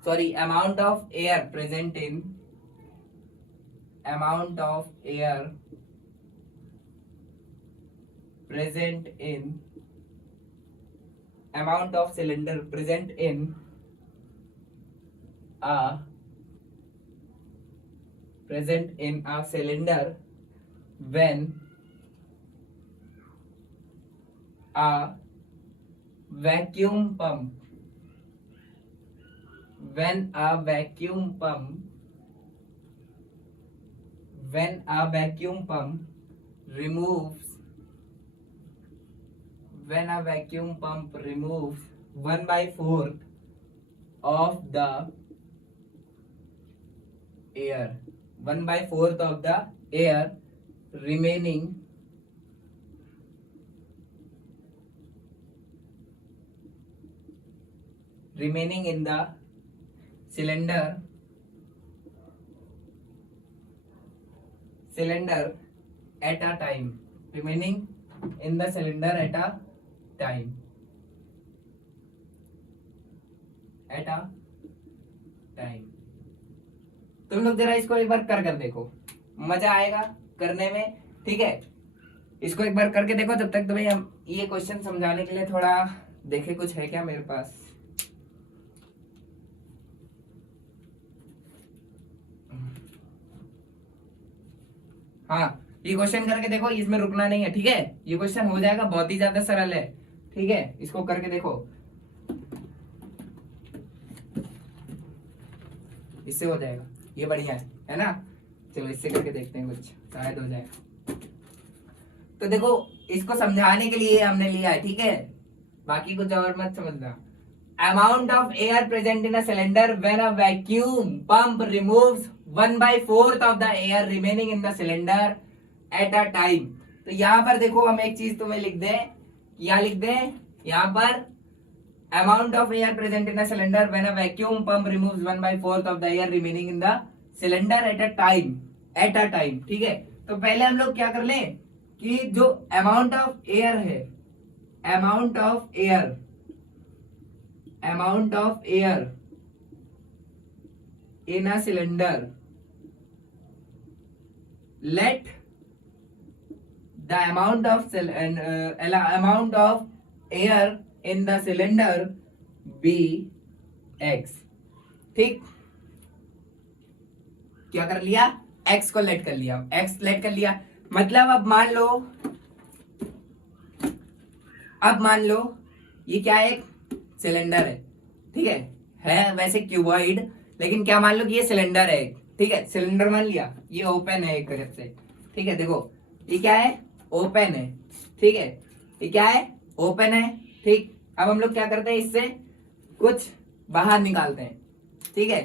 sorry, amount of air present in, amount of air present in, amount of cylinder present in a, present in a cylinder when a vacuum pump, when a vacuum pump, when a vacuum pump removes, when a vacuum pump removes 1/4 of the air, 1/4 of the air remaining in the cylinder at a time, remaining in the cylinder at a time, तुम लोग जरा इसको एक बार कर देखो, मजा आएगा करने में, ठीक है। इसको एक बार करके देखो, जब तक तुम्हें हम ये क्वेश्चन समझाने के लिए थोड़ा देखे कुछ है क्या मेरे पास। हाँ, ये क्वेश्चन करके देखो, इसमें रुकना नहीं है, ठीक है। ये क्वेश्चन हो जाएगा, बहुत ही ज्यादा सरल है, ठीक है। इसको करके देखो, इससे हो जाएगा, ये बढ़िया है ना। चलो इससे करके देखते हैं, कुछ शायद हो जाए। तो देखो, इसको समझाने के लिए हमने लिया है, ठीक है, बाकी कुछ और मत समझना। Amount of air present in a cylinder when a vacuum pump removes 1/4 of the air remaining in the cylinder at a time. तो यहाँ पर देखो, हम एक चीज तुम्हें लिख दें, क्या लिख दें यहाँ पर, amount of air present in a cylinder when a vacuum pump removes 1/4 of the air remaining in the cylinder at a time, ठीक है। तो पहले हम लोग क्या कर लें कि जो अमाउंट ऑफ एयर है, amount of air in a cylinder, let the amount of air in the cylinder be x, ठीक। क्या कर लिया, x को लेट कर लिया, x लेट कर लिया। मतलब अब मान लो अब मान लो ये क्या है, एक सिलेंडर है, ठीक है वैसे क्यूबॉइड, लेकिन क्या मान लो कि ये सिलेंडर है, ठीक है सिलेंडर मान लिया, ये ओपन है एक तरफ से, ठीक है देखो ये क्या है, ओपन है, ठीक है ये क्या है, ओपन है, ठीक। अब हम लोग क्या करते हैं, इससे कुछ बाहर निकालते हैं, ठीक है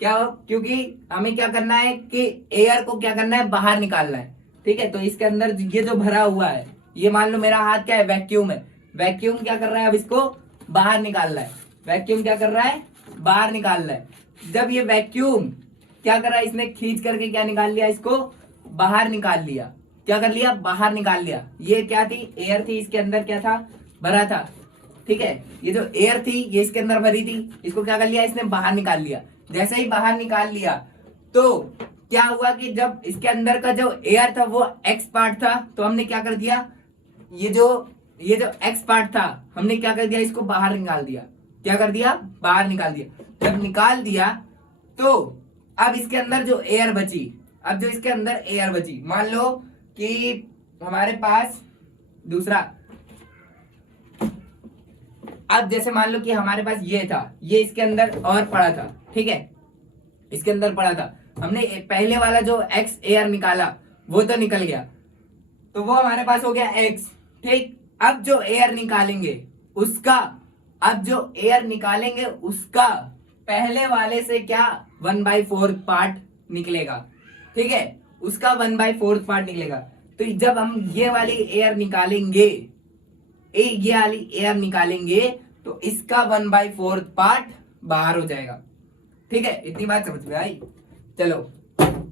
क्या हो, क्योंकि हमें क्या करना है कि एयर को क्या करना है, बाहर निकालना है, ठीक है। तो इसके अंदर ये जो भरा हुआ है, ये मान लो मेरा हाथ क्या है, वैक्यूम है, वैक्यूम क्या कर रहा है, अब इसको बाहर निकालना है, वैक्यूम क्या कर रहा है, बाहर निकालना है। जब ये वैक्यूम क्या कर रहा है, इसने खींच करके क्या निकाल लिया, इसको बाहर निकाल लिया, क्या कर लिया, बाहर निकाल लिया। ये क्या थी, एयर थी, इसके अंदर क्या था, भरा था, ठीक है। ये जो एयर थी ये इसके अंदर भरी थी, इसको क्या कर लिया, इसने बाहर निकाल लिया। जैसे ही बाहर निकाल लिया तो क्या हुआ कि जब इसके अंदर का जो एयर था वो एक्स पार्ट था, तो हमने क्या कर दिया, ये जो एक्स पार्ट था हमने क्या कर दिया, इसको बाहर निकाल दिया, क्या कर दिया, बाहर निकाल दिया। जब निकाल दिया तो अब इसके अंदर जो एयर बची, अब जो इसके अंदर एयर बची, मान लो कि हमारे पास दूसरा, अब जैसे मान लो कि हमारे पास ये था, ये इसके अंदर और पड़ा था, ठीक है इसके अंदर पड़ा था, हमने पहले वाला जो एक्स एयर निकाला वो तो निकल गया, तो वो हमारे पास हो गया एक्स, ठीक। अब जो एयर निकालेंगे उसका, अब जो एयर निकालेंगे उसका पहले वाले से क्या 1/4 पार्ट निकलेगा, ठीक है उसका 1/4 पार्ट निकलेगा। तो जब हम ये वाली एयर निकालेंगे, ये वाली एयर निकालेंगे तो इसका 1/4 पार्ट बाहर हो जाएगा, ठीक है इतनी बात समझ में आई। चलो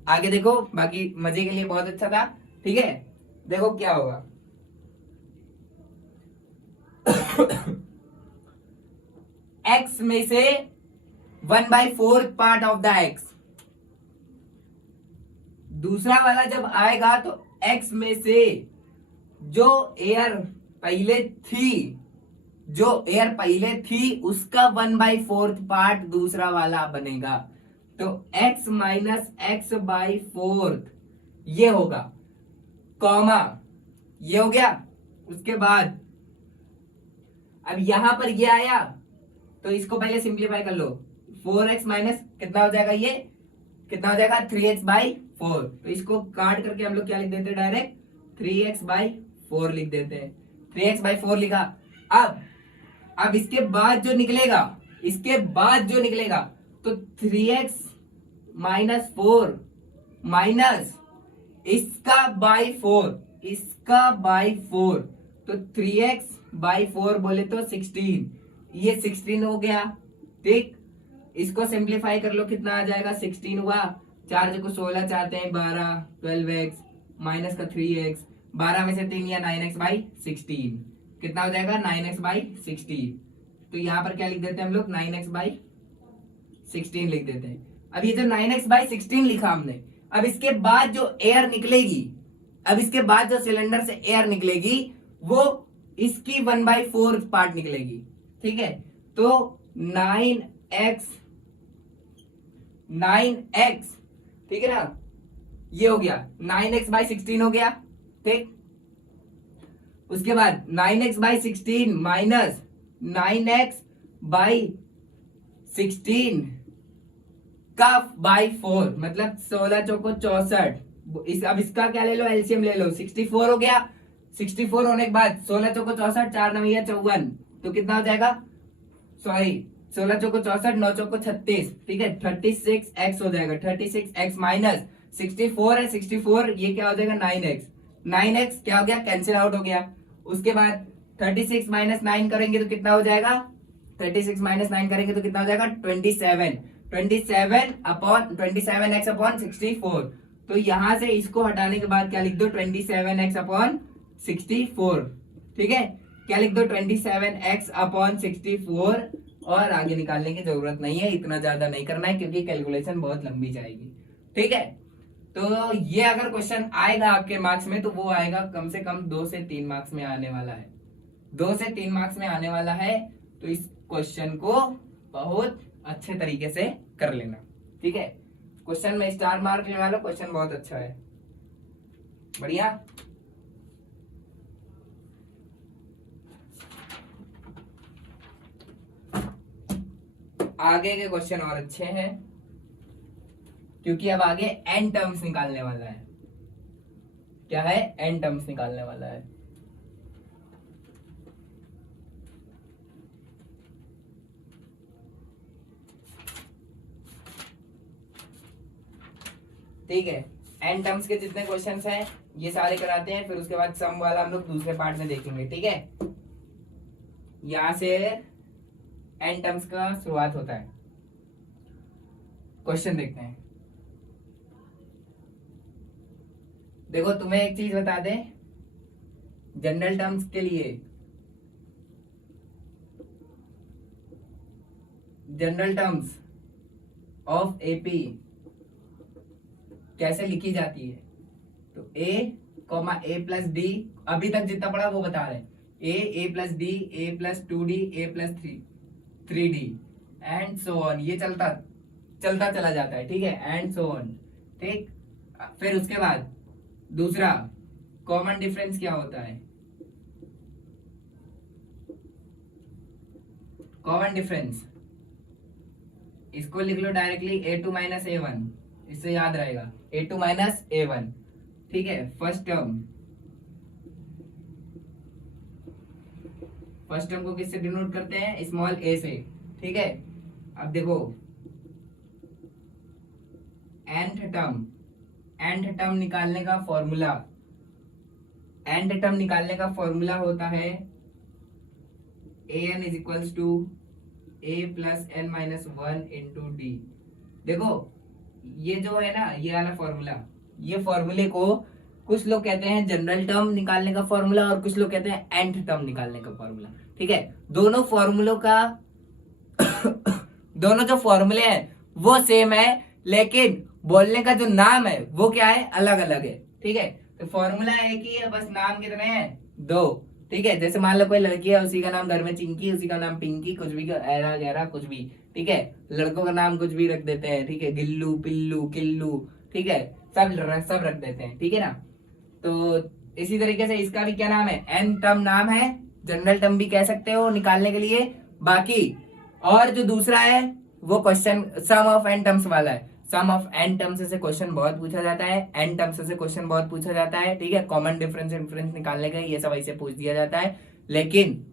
आगे देखो, बाकी मजे के लिए बहुत अच्छा था, ठीक है देखो क्या होगा। एक्स में से 1/4 पार्ट ऑफ द एक्स, दूसरा वाला जब आएगा तो एक्स में से जो एयर पहले थी, जो एयर पहले थी उसका 1/4 पार्ट दूसरा वाला बनेगा, तो x माइनस x/4 ये होगा, कॉमा ये हो गया। उसके बाद अब यहां पर ये आया तो इसको पहले सिंप्लीफाई कर लो, 4x माइनस कितना हो जाएगा, ये कितना हो जाएगा 3x/4, तो इसको काट करके हम लोग क्या लिख देते हैं, डायरेक्ट 3x/4 लिख देते हैं, 3x/4 लिखा। अब इसके बाद जो निकलेगा, इसके बाद जो निकलेगा तो 3x माइनस 4 माइनस इसका बाई 4, इसका बाई 4, तो 3x/4 बोले तो 16, ये 16 हो गया, ठीक। इसको सिंप्लीफाई कर लो, कितना आ जाएगा 16 हुआ, 4 को 16 चाहते हैं 12, 12x माइनस का 3x, 12 में से 3 या 9x/16, कितना हो जाएगा 9x/16। तो यहां पर क्या लिख देते हैं हम लोग, 9x/16 लिख देते हैं। अब ये जो 9x/16 लिखा हमने, अब इसके बाद जो एयर निकलेगी, अब इसके बाद जो सिलेंडर से एयर निकलेगी वो इसकी 1/4 पार्ट निकलेगी, ठीक है। तो 9x, ठीक है ना, ये हो गया 9x/16 हो गया, ठीक। उसके बाद 9x/16 माइनस 9x/16 का बाई 4, मतलब 16 चौको 64, अब इसका क्या ले लो, एलसीएम ले लो, 64 हो गया। 64 होने के बाद 16 चौको 64, 4 9 54, तो कितना हो जाएगा, सॉरी 16 चौको 64, 9 चौको 36, ठीक है 36x हो जाएगा, 36x माइनस 64 है, 64 ये क्या हो जाएगा 9x, 9x क्या हो गया, कैंसिल आउट हो गया। उसके बाद 36 माइनस 9 करेंगे तो कितना हो जाएगा, 36 माइनस 9 करेंगे तो कितना हो जाएगा 27, 27x/64। तो यहां से इसको हटाने के बाद क्या लिख दो, 27x/64, ठीक है क्या लिख दो 27x/64, और आगे निकालने की जरूरत नहीं है, इतना ज्यादा नहीं करना है क्योंकि कैलकुलेशन बहुत लंबी जाएगी, ठीक है। तो ये अगर क्वेश्चन आएगा आपके मार्क्स में तो वो आएगा कम से कम 2 से 3 मार्क्स में आने वाला है, 2 से 3 मार्क्स में आने वाला है। तो इस क्वेश्चन को बहुत अच्छे तरीके से कर लेना, ठीक है। क्वेश्चन में स्टार मार्क लगा लो, क्वेश्चन बहुत अच्छा है, बढ़िया। आगे के क्वेश्चन और अच्छे हैं, क्योंकि अब आगे एन टर्म्स निकालने वाला है। क्या है? एन टर्म्स निकालने वाला है। ठीक है, एन टर्म्स के जितने क्वेश्चंस हैं ये सारे कराते हैं, फिर उसके बाद सम वाला हम लोग दूसरे पार्ट में देखेंगे। ठीक है, यहां से एन टर्म्स का शुरुआत होता है। क्वेश्चन देखते हैं। देखो तुम्हें एक चीज बता दें, जनरल टर्म्स के लिए जनरल टर्म्स ऑफ एपी कैसे लिखी जाती है। तो A comma A plus D, अभी तक जितना पढ़ा वो बता रहे हैं। A plus D, A plus 2d, A plus 3d and so on. ये चलता चलता चला जाता है। ठीक है, एंड सो ऑन। ठीक, फिर उसके बाद दूसरा कॉमन डिफरेंस क्या होता है। कॉमन डिफरेंस इसको लिख लो डायरेक्टली, a2 माइनस a1, इससे याद रहेगा a2 माइनस a1। ठीक है, फर्स्ट टर्म को किससे डिनोट करते हैं? स्मॉल a से। ठीक है, अब देखो nth टर्म निकालने का फॉर्मूला होता है an is equals to a plus n minus 1 into d. देखो ये जो है ना, ये वाला फॉर्मूला, ये फॉर्मूले को कुछ लोग कहते हैं जनरल टर्म निकालने का फॉर्मूला और कुछ लोग कहते हैं nth टर्म निकालने का फॉर्मूला। ठीक है, दोनों फॉर्मूलों का दोनों जो फॉर्मूले हैं वो सेम है, लेकिन बोलने का जो नाम है वो क्या है? अलग अलग है। ठीक है, तो फॉर्मूला एक ही है, बस नाम कितने हैं? 2। ठीक है, जैसे मान लो कोई लड़की है, उसी का नाम घर में चिंकी, उसी का नाम पिंकी, कुछ भी ऐरा गहरा कुछ भी। ठीक है, लड़कों का नाम कुछ भी रख देते हैं। ठीक है, गिल्लू, पिल्लू, किल्लू। ठीक है, सब रख देते हैं। ठीक है ना, तो इसी तरीके से इसका भी क्या नाम है? एन टर्म नाम है, जनरल टर्म भी कह सकते हो निकालने के लिए। बाकी और जो दूसरा है वो question sum of n terms वाला है। सम ऑफ एन टर्म्स से क्वेश्चन बहुत पूछा जाता है, एन टर्म्स से क्वेश्चन बहुत पूछा जाता है। ठीक है, कॉमन डिफरेंस निकालने का ये सब ऐसे पूछ दिया जाता है, लेकिन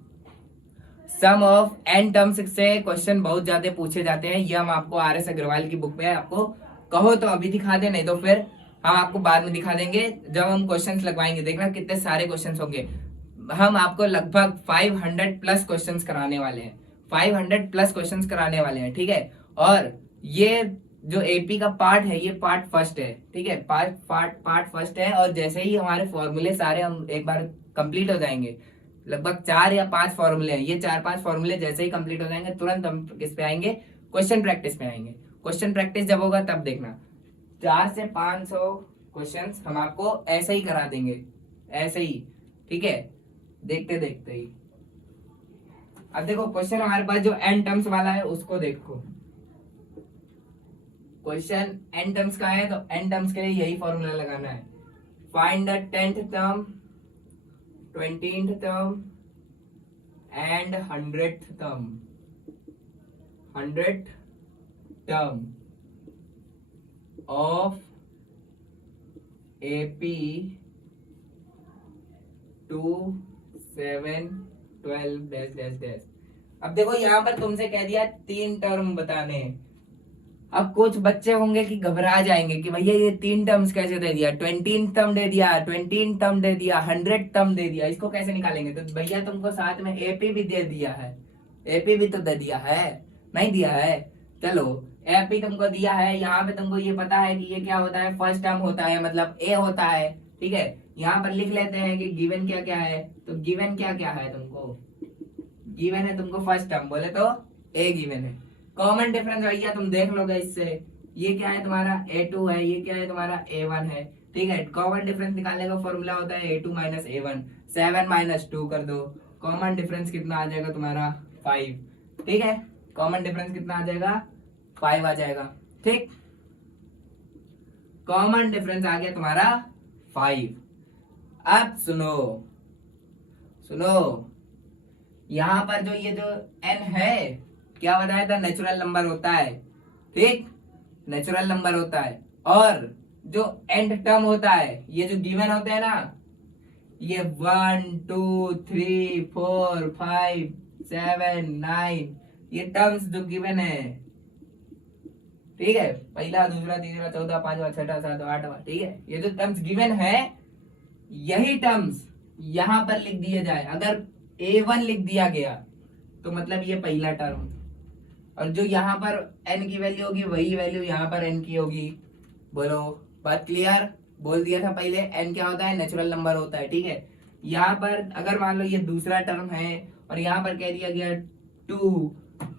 सम ऑफ एन टर्म्स से क्वेश्चन बहुत ज्यादा पूछे जाते हैं। ये हम आपको आर एस अग्रवाल की बुक में, आपको कहो तो अभी दिखा दे, नहीं तो फिर हम आपको बाद में दिखा देंगे जब हम क्वेश्चंस लगवाएंगे। देखना कितने सारे क्वेश्चंस होंगे। हम आपको लगभग 500 प्लस क्वेश्चंस कराने वाले हैं, 500 प्लस क्वेश्चंस कराने वाले हैं। ठीक है, और ये जो एपी का पार्ट है ये पार्ट फर्स्ट है। ठीक है, पार्ट फर्स्ट है, और जैसे ही हमारे फॉर्मूले सारे हम एक बार कंप्लीट हो जाएंगे, लगभग 4 या 5 फॉर्मूले हैं, ये 4-5 फॉर्मूले जैसे ही कंप्लीट हो जाएंगे तुरंत हम किस पे आएंगे? क्वेश्चन प्रैक्टिस पे आएंगे। क्वेश्चन प्रैक्टिस जब होगा तब देखना 400 से 500 क्वेश्चंस हम आपको ऐसे ही करा देंगे, ऐसे ही। ठीक है, देखते देखते ही। अब देखो क्वेश्चन हमारे पास जो एन टर्म्स वाला है उसको देखो। क्वेश्चन एन टर्म्स का है, तो एन टर्म्स के लिए यही फॉर्मूला लगाना है। Find the 10th term, 20th term and 100th term of AP 2, 7, 12 dash dash dash. अब देखो यहाँ पर तुमसे कह दिया 3 टर्म बताने हैं। अब कुछ बच्चे होंगे कि घबरा जाएंगे कि भैया ये 3 टर्म्स कैसे दे दिया, 20th टर्म दे दिया, 20th टर्म दे दिया, 100th टर्म दे दिया, इसको कैसे निकालेंगे? तो भैया तुमको साथ में एपी भी दे दिया है, एपी भी तो दे दिया है, नहीं दिया है? चलो एपी तुमको दिया है, यहाँ पे तुमको ये पता है कि ये क्या होता है? फर्स्ट टर्म होता है, मतलब ए होता है। ठीक है, यहाँ पर लिख लेते हैं कि गिवन क्या क्या है। तो गिवन क्या क्या है? तुमको गिवन है तुमको फर्स्ट टर्म, बोले तो ए गिवन है। कॉमन डिफरेंस भैया तुम देख लोगे इससे, ये क्या है तुम्हारा? A2 है, ये क्या है तुम्हारा? A1 है। ठीक है, कॉमन डिफरेंस निकालने का फॉर्मूला होता है A2 माइनस A1। 7 माइनस 2 कर दो, कॉमन डिफरेंस कितना आ जाएगा तुम्हारा? 5। ठीक है, कॉमन डिफरेंस कितना आ जाएगा? 5 आ जाएगा। ठीक, कॉमन डिफरेंस आ गया तुम्हारा 5। अब सुनो सुनो, यहां पर जो ये जो n है क्या बताया था, नेचुरल नंबर होता है, ठीक, नेचुरल नंबर होता है। और जो एंड टर्म होता है, ये जो गिवन होते हैं ना, ये 1 2 3 4 5 7 9, ये टर्म्स जो गिवन है, ठीक है, पहला दूसरा तीसरा चौथा पांचवा छठा सातवां आठवां, ठीक है, ये जो टर्म्स गिवन है, यही टर्म्स यहां पर लिख दिए जाए। अगर A1 लिख दिया गया तो मतलब ये पहला टर्म, और जो यहाँ पर n की वैल्यू होगी वही वैल्यू यहाँ पर n की होगी। बोलो, बात क्लियर? बोल दिया था पहले, n क्या होता है, नेचुरल नंबर होता है, ठीक है। यहाँ पर अगर मान लो ये दूसरा टर्म है और यहाँ पर कह दिया गया 2,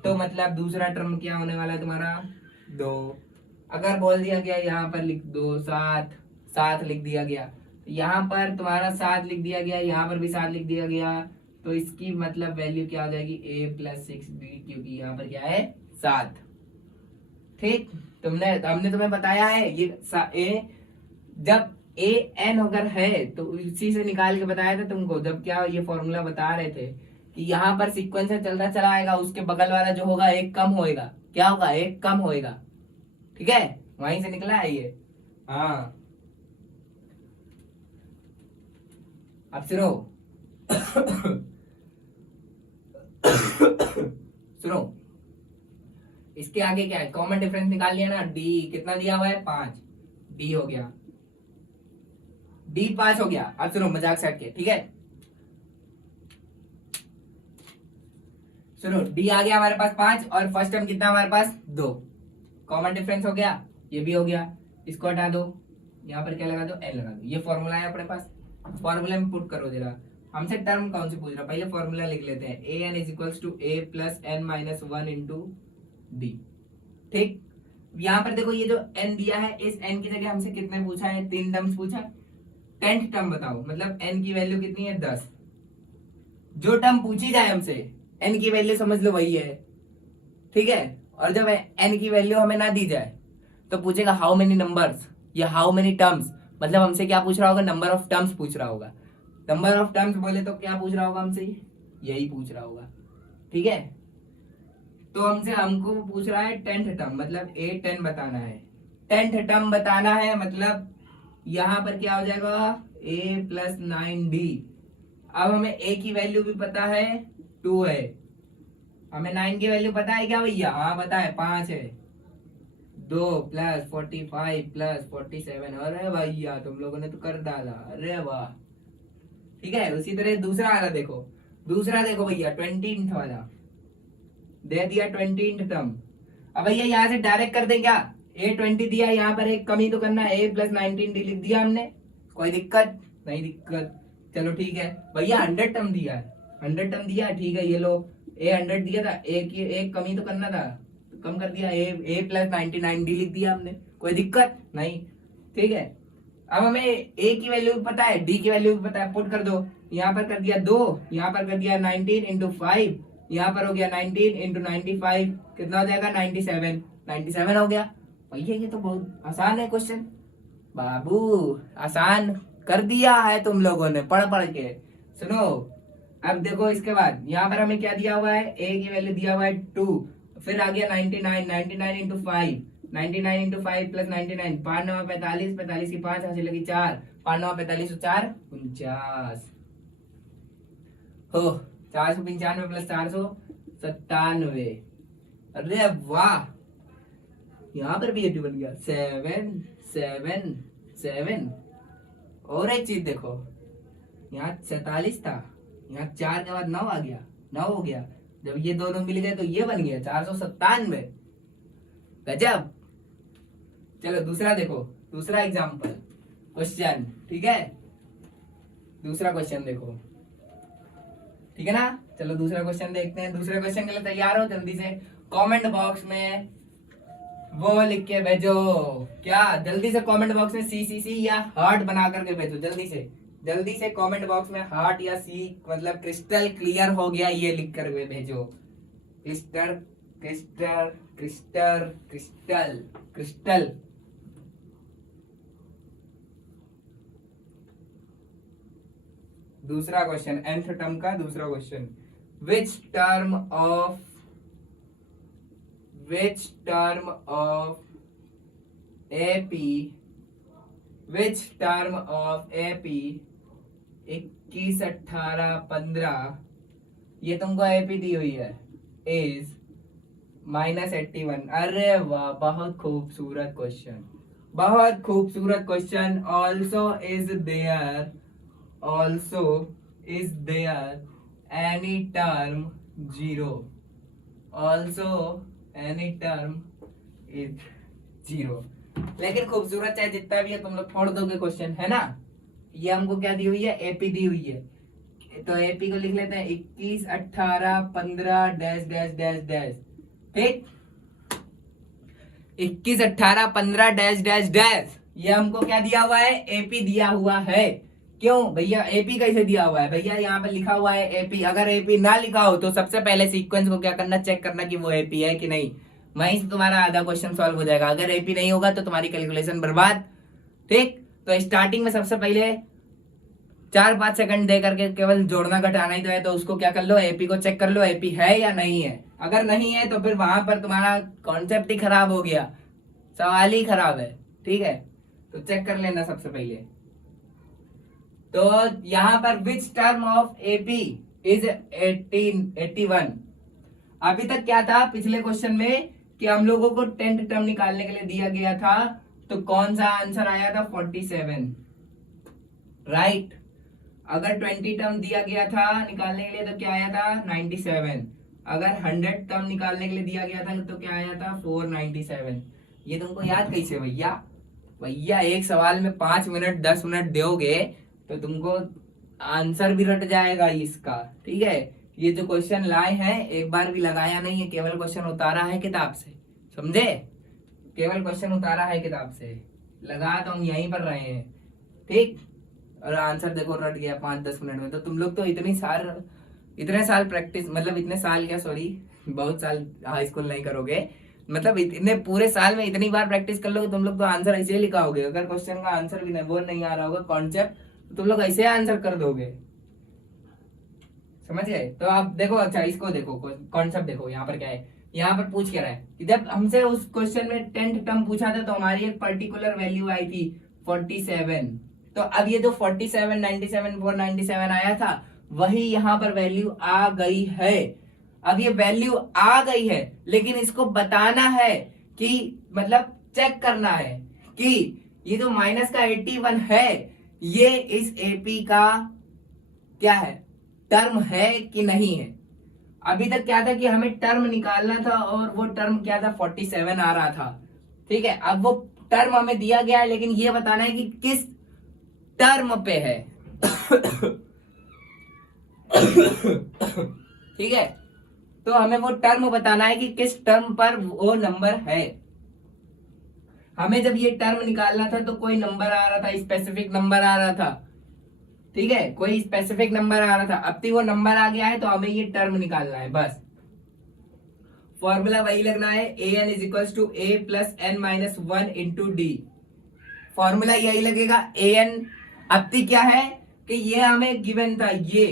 तो मतलब दूसरा टर्म क्या होने वाला है तुम्हारा, 2। अगर बोल दिया गया यहाँ पर लिख दो 7, 7 लिख दिया गया, यहाँ पर तुम्हारा 7 लिख दिया गया, यहाँ पर भी 7 लिख दिया गया, तो इसकी मतलब वैल्यू क्या हो जाएगी, a+6b, क्योंकि यहाँ पर क्या है 7, ठीक। हमने तुम्हें बताया है ये जब an अगर है तो इसी से निकाल के बताया था तुमको, जब क्या ये फॉर्मूला बता रहे थे कि यहाँ पर सीक्वेंस चलता चला आएगा, उसके बगल वाला जो होगा एक कम होएगा, क्या होगा, एक कम होएगा, ठीक है, वहीं से निकला है ये। हाँ, अब सुनो सुनो, इसके आगे क्या है, कॉमन डिफरेंस निकाल लिया ना, डी कितना दिया हुआ है, 5, डी हो गया, डी 5 हो गया। अब सुनो मजाक से हटके, ठीक है, सुनो, डी आ गया हमारे पास 5 और फर्स्ट टर्म कितना हमारे पास 2, कॉमन डिफरेंस हो गया, ये भी हो गया, इसको हटा दो, यहाँ पर क्या लगा दो, एन लगा दो, ये फॉर्मूला है अपने पास, फॉर्मूला में पुट करो जरा। हमसे टर्म कौन से पूछ रहा, पहले फॉर्मूला लिख लेते हैं, A N is equals to A plus N minus 1 into D, ठीक। यहाँ पर देखो ये जो n दिया है, इस n की जगह हमसे कितने पूछा है, 3 टर्म्स पूछा, 10th टर्म बताओ, मतलब n की वैल्यू कितनी है, 10। जो टर्म पूछी जाए हमसे, n की वैल्यू समझ लो वही है, ठीक है। और जब n की वैल्यू हमें ना दी जाए तो पूछेगा हाउ मेनी नंबर्स या हाउ मेनी टर्म्स, मतलब हमसे क्या पूछ रहा होगा, नंबर ऑफ टर्म्स पूछ रहा होगा। नंबर ऑफ टर्म्स बोले तो क्या पूछ रहा होगा हमसे, यही पूछ रहा होगा, ठीक है। तो हमको पूछ रहा है 10th टर्म, मतलब A10 बताना है, 10th टर्म बताना है, मतलब यहाँ पर क्या हो जाएगा, a+9b। अब हमें a की वैल्यू भी पता है 2 है, हमें 9 की वैल्यू पता है क्या भैया, हाँ पता है 5 है, 2 + 45 + 47, अरे भैया तुम लोगों ने तो कर डाला, अरे वाह, ठीक है। उसी तरह दूसरा वाला देखो, दूसरा देखो भैया 20th वाला दे दिया, 20th टर्म। अब भैया यहाँ से डायरेक्ट कर दे क्या, A20 दिया, यहाँ पर एक कमी तो करना है, a+19d लिख दिया हमने, कोई दिक्कत नहीं, दिक्कत, चलो ठीक है भैया। 100 टर्म दिया है, 100 टर्म दिया है, ठीक है, ये लो A100 दिया था, एक कमी तो करना था, तो कम कर दिया, a+99d लिख दिया हमने, कोई दिक्कत नहीं, ठीक है। अब हमें a की वैल्यू पता है, d की वैल्यू पता है, पुट कर दो, यहाँ पर कर दिया 2, यहाँ पर कर दिया 19 इंटू 5, यहाँ पर हो गया 19 इंटू 95, कितना हो जाएगा 97, 97 हो गया भैया। ये तो बहुत आसान है क्वेश्चन बाबू, आसान कर दिया है तुम लोगों ने पढ़ पढ़ के। सुनो, अब देखो इसके बाद यहाँ पर हमें क्या दिया हुआ है, a की वैल्यू दिया हुआ है 2, फिर आ गया 99, 99 इंटू 5, 99 इंटू 5 प्लस 99, 5 9 45, 45 की 5 हासिल लगी 4, 5 9 45 4 49 हो, 495 प्लस 497, अरे वाह, यहाँ पर भी 80 बन गया, 7 7 7। और एक चीज देखो, यहाँ 47 था, यहाँ 4 के बाद 9 आ गया, 9 हो गया, जब ये दोनों मिल गए तो ये बन गया 497, गजब। चलो दूसरा देखो, दूसरा एग्जाम्पल क्वेश्चन, ठीक है, दूसरा क्वेश्चन देखो, ठीक है ना। चलो दूसरा क्वेश्चन देखते हैं, दूसरे क्वेश्चन के लिए तैयार हो, जल्दी से कमेंट बॉक्स में वो लिख के भेजो, क्या, जल्दी से कमेंट बॉक्स में CCC या हार्ट बना करके भेजो, जल्दी से कमेंट बॉक्स में हार्ट या सी, मतलब क्रिस्टल क्लियर हो गया, ये लिख कर भेजो, crystal crystal crystal crystal crystal. दूसरा क्वेश्चन, nth टर्म का दूसरा question, which term of which term of AP 21, 18, 15 ये तुमको एपी दी हुई है इज -81। अरे वाह, बहुत खूबसूरत क्वेश्चन, बहुत खूबसूरत question. Also is there any term 0, also any term is 0। लेकिन खूबसूरत चाहे जितना भी है तुम लोग फोड़ दोगे क्वेश्चन, है ना। ये हमको क्या दी हुई है, एपी दी हुई है, तो एपी को लिख लेते हैं 21, 18, 15 डैश डैश डैश डैश। ठीक, 21, 18, 15 डैश डैश डैश, ये हमको क्या दिया हुआ है, एपी दिया हुआ है। क्यों भैया, एपी कैसे दिया हुआ है भैया, यहाँ पे लिखा हुआ है एपी। अगर एपी ना लिखा हो तो सबसे पहले सीक्वेंस को क्या करना, चेक करना कि वो एपी है कि नहीं, वहीं से तुम्हारा आधा क्वेश्चन सॉल्व हो जाएगा। अगर एपी नहीं होगा तो तुम्हारी कैलकुलेशन बर्बाद। ठीक, तो स्टार्टिंग में सबसे पहले 4-5 सेकंड दे करके केवल जोड़ना घटाना ही तो है, तो उसको क्या कर लो, एपी को चेक कर लो एपी है या नहीं है। अगर नहीं है तो फिर वहां पर तुम्हारा कॉन्सेप्ट ही खराब हो गया, सवाल ही खराब है। ठीक है, तो चेक कर लेना सबसे पहले। तो यहां पर which term of AP is 81। अभी तक क्या था पिछले क्वेश्चन में कि हम लोगों को 10th टर्म निकालने के लिए दिया गया था, तो कौन सा आंसर आया था, 47, राइट। अगर 20 टर्म दिया गया था निकालने के लिए तो क्या आया था, 97। अगर 100 टर्म निकालने के लिए दिया गया था तो क्या आया था, 497। ये तुमको याद कैसे भैया, भैया एक सवाल में 5 मिनट 10 मिनट दोगे तो तुमको आंसर भी रट जाएगा इसका। ठीक है, ये जो क्वेश्चन लाए हैं एक बार भी लगाया नहीं है, केवल क्वेश्चन उतारा है किताब से, समझे, केवल क्वेश्चन उतारा है किताब से, लगा तो हम यहीं पर रहे हैं। ठीक, और आंसर देखो रट गया 5-10 मिनट में। तो तुम लोग तो इतने साल प्रैक्टिस, मतलब इतने साल क्या, सॉरी बहुत साल हाई स्कूल नहीं करोगे, मतलब इतने पूरे साल में इतनी बार प्रैक्टिस कर लोगे तुम लोग तो आंसर ऐसे ही लिखाओगे। अगर क्वेश्चन का आंसर भी नहीं, वो नहीं आ रहा होगा कॉन्सेप्ट, तो तुम लोग ऐसे आंसर कर दोगे, समझ गए। तो आप देखो, अच्छा इसको देखो, कॉन्सेप्ट देखो, यहाँ पर क्या है, यहाँ पर पूछ क्या रहा है कि जब हमसे उस क्वेश्चन में 10th टर्म पूछा था तो हमारी एक पर्टिकुलर वैल्यू आई थी 47। तो अब ये जो 47, 97, 497 आया था वही यहाँ पर वैल्यू आ गई है। अब ये वैल्यू आ गई है, लेकिन इसको बताना है कि मतलब चेक करना है कि ये जो माइनस का 81 है ये इस एपी का क्या है, टर्म है कि नहीं है। अभी तक क्या था कि हमें टर्म निकालना था और वो टर्म क्या था, 47 आ रहा था। ठीक है, अब वो टर्म हमें दिया गया है, लेकिन ये बताना है कि किस टर्म पे है। ठीक है, तो हमें वो टर्म बताना है कि किस टर्म पर वो नंबर है। हमें जब ये टर्म निकालना था तो कोई नंबर आ रहा था, स्पेसिफिक नंबर आ रहा था। ठीक है, कोई स्पेसिफिक नंबर आ रहा था, अब तक वो नंबर आ गया है तो हमें ये टर्म निकालना है बस। फॉर्मूला वही लगना है, an is equal to a plus n minus 1 into d. Formula यही लगेगा। an अब तक क्या है कि ये हमें गिवन था, ये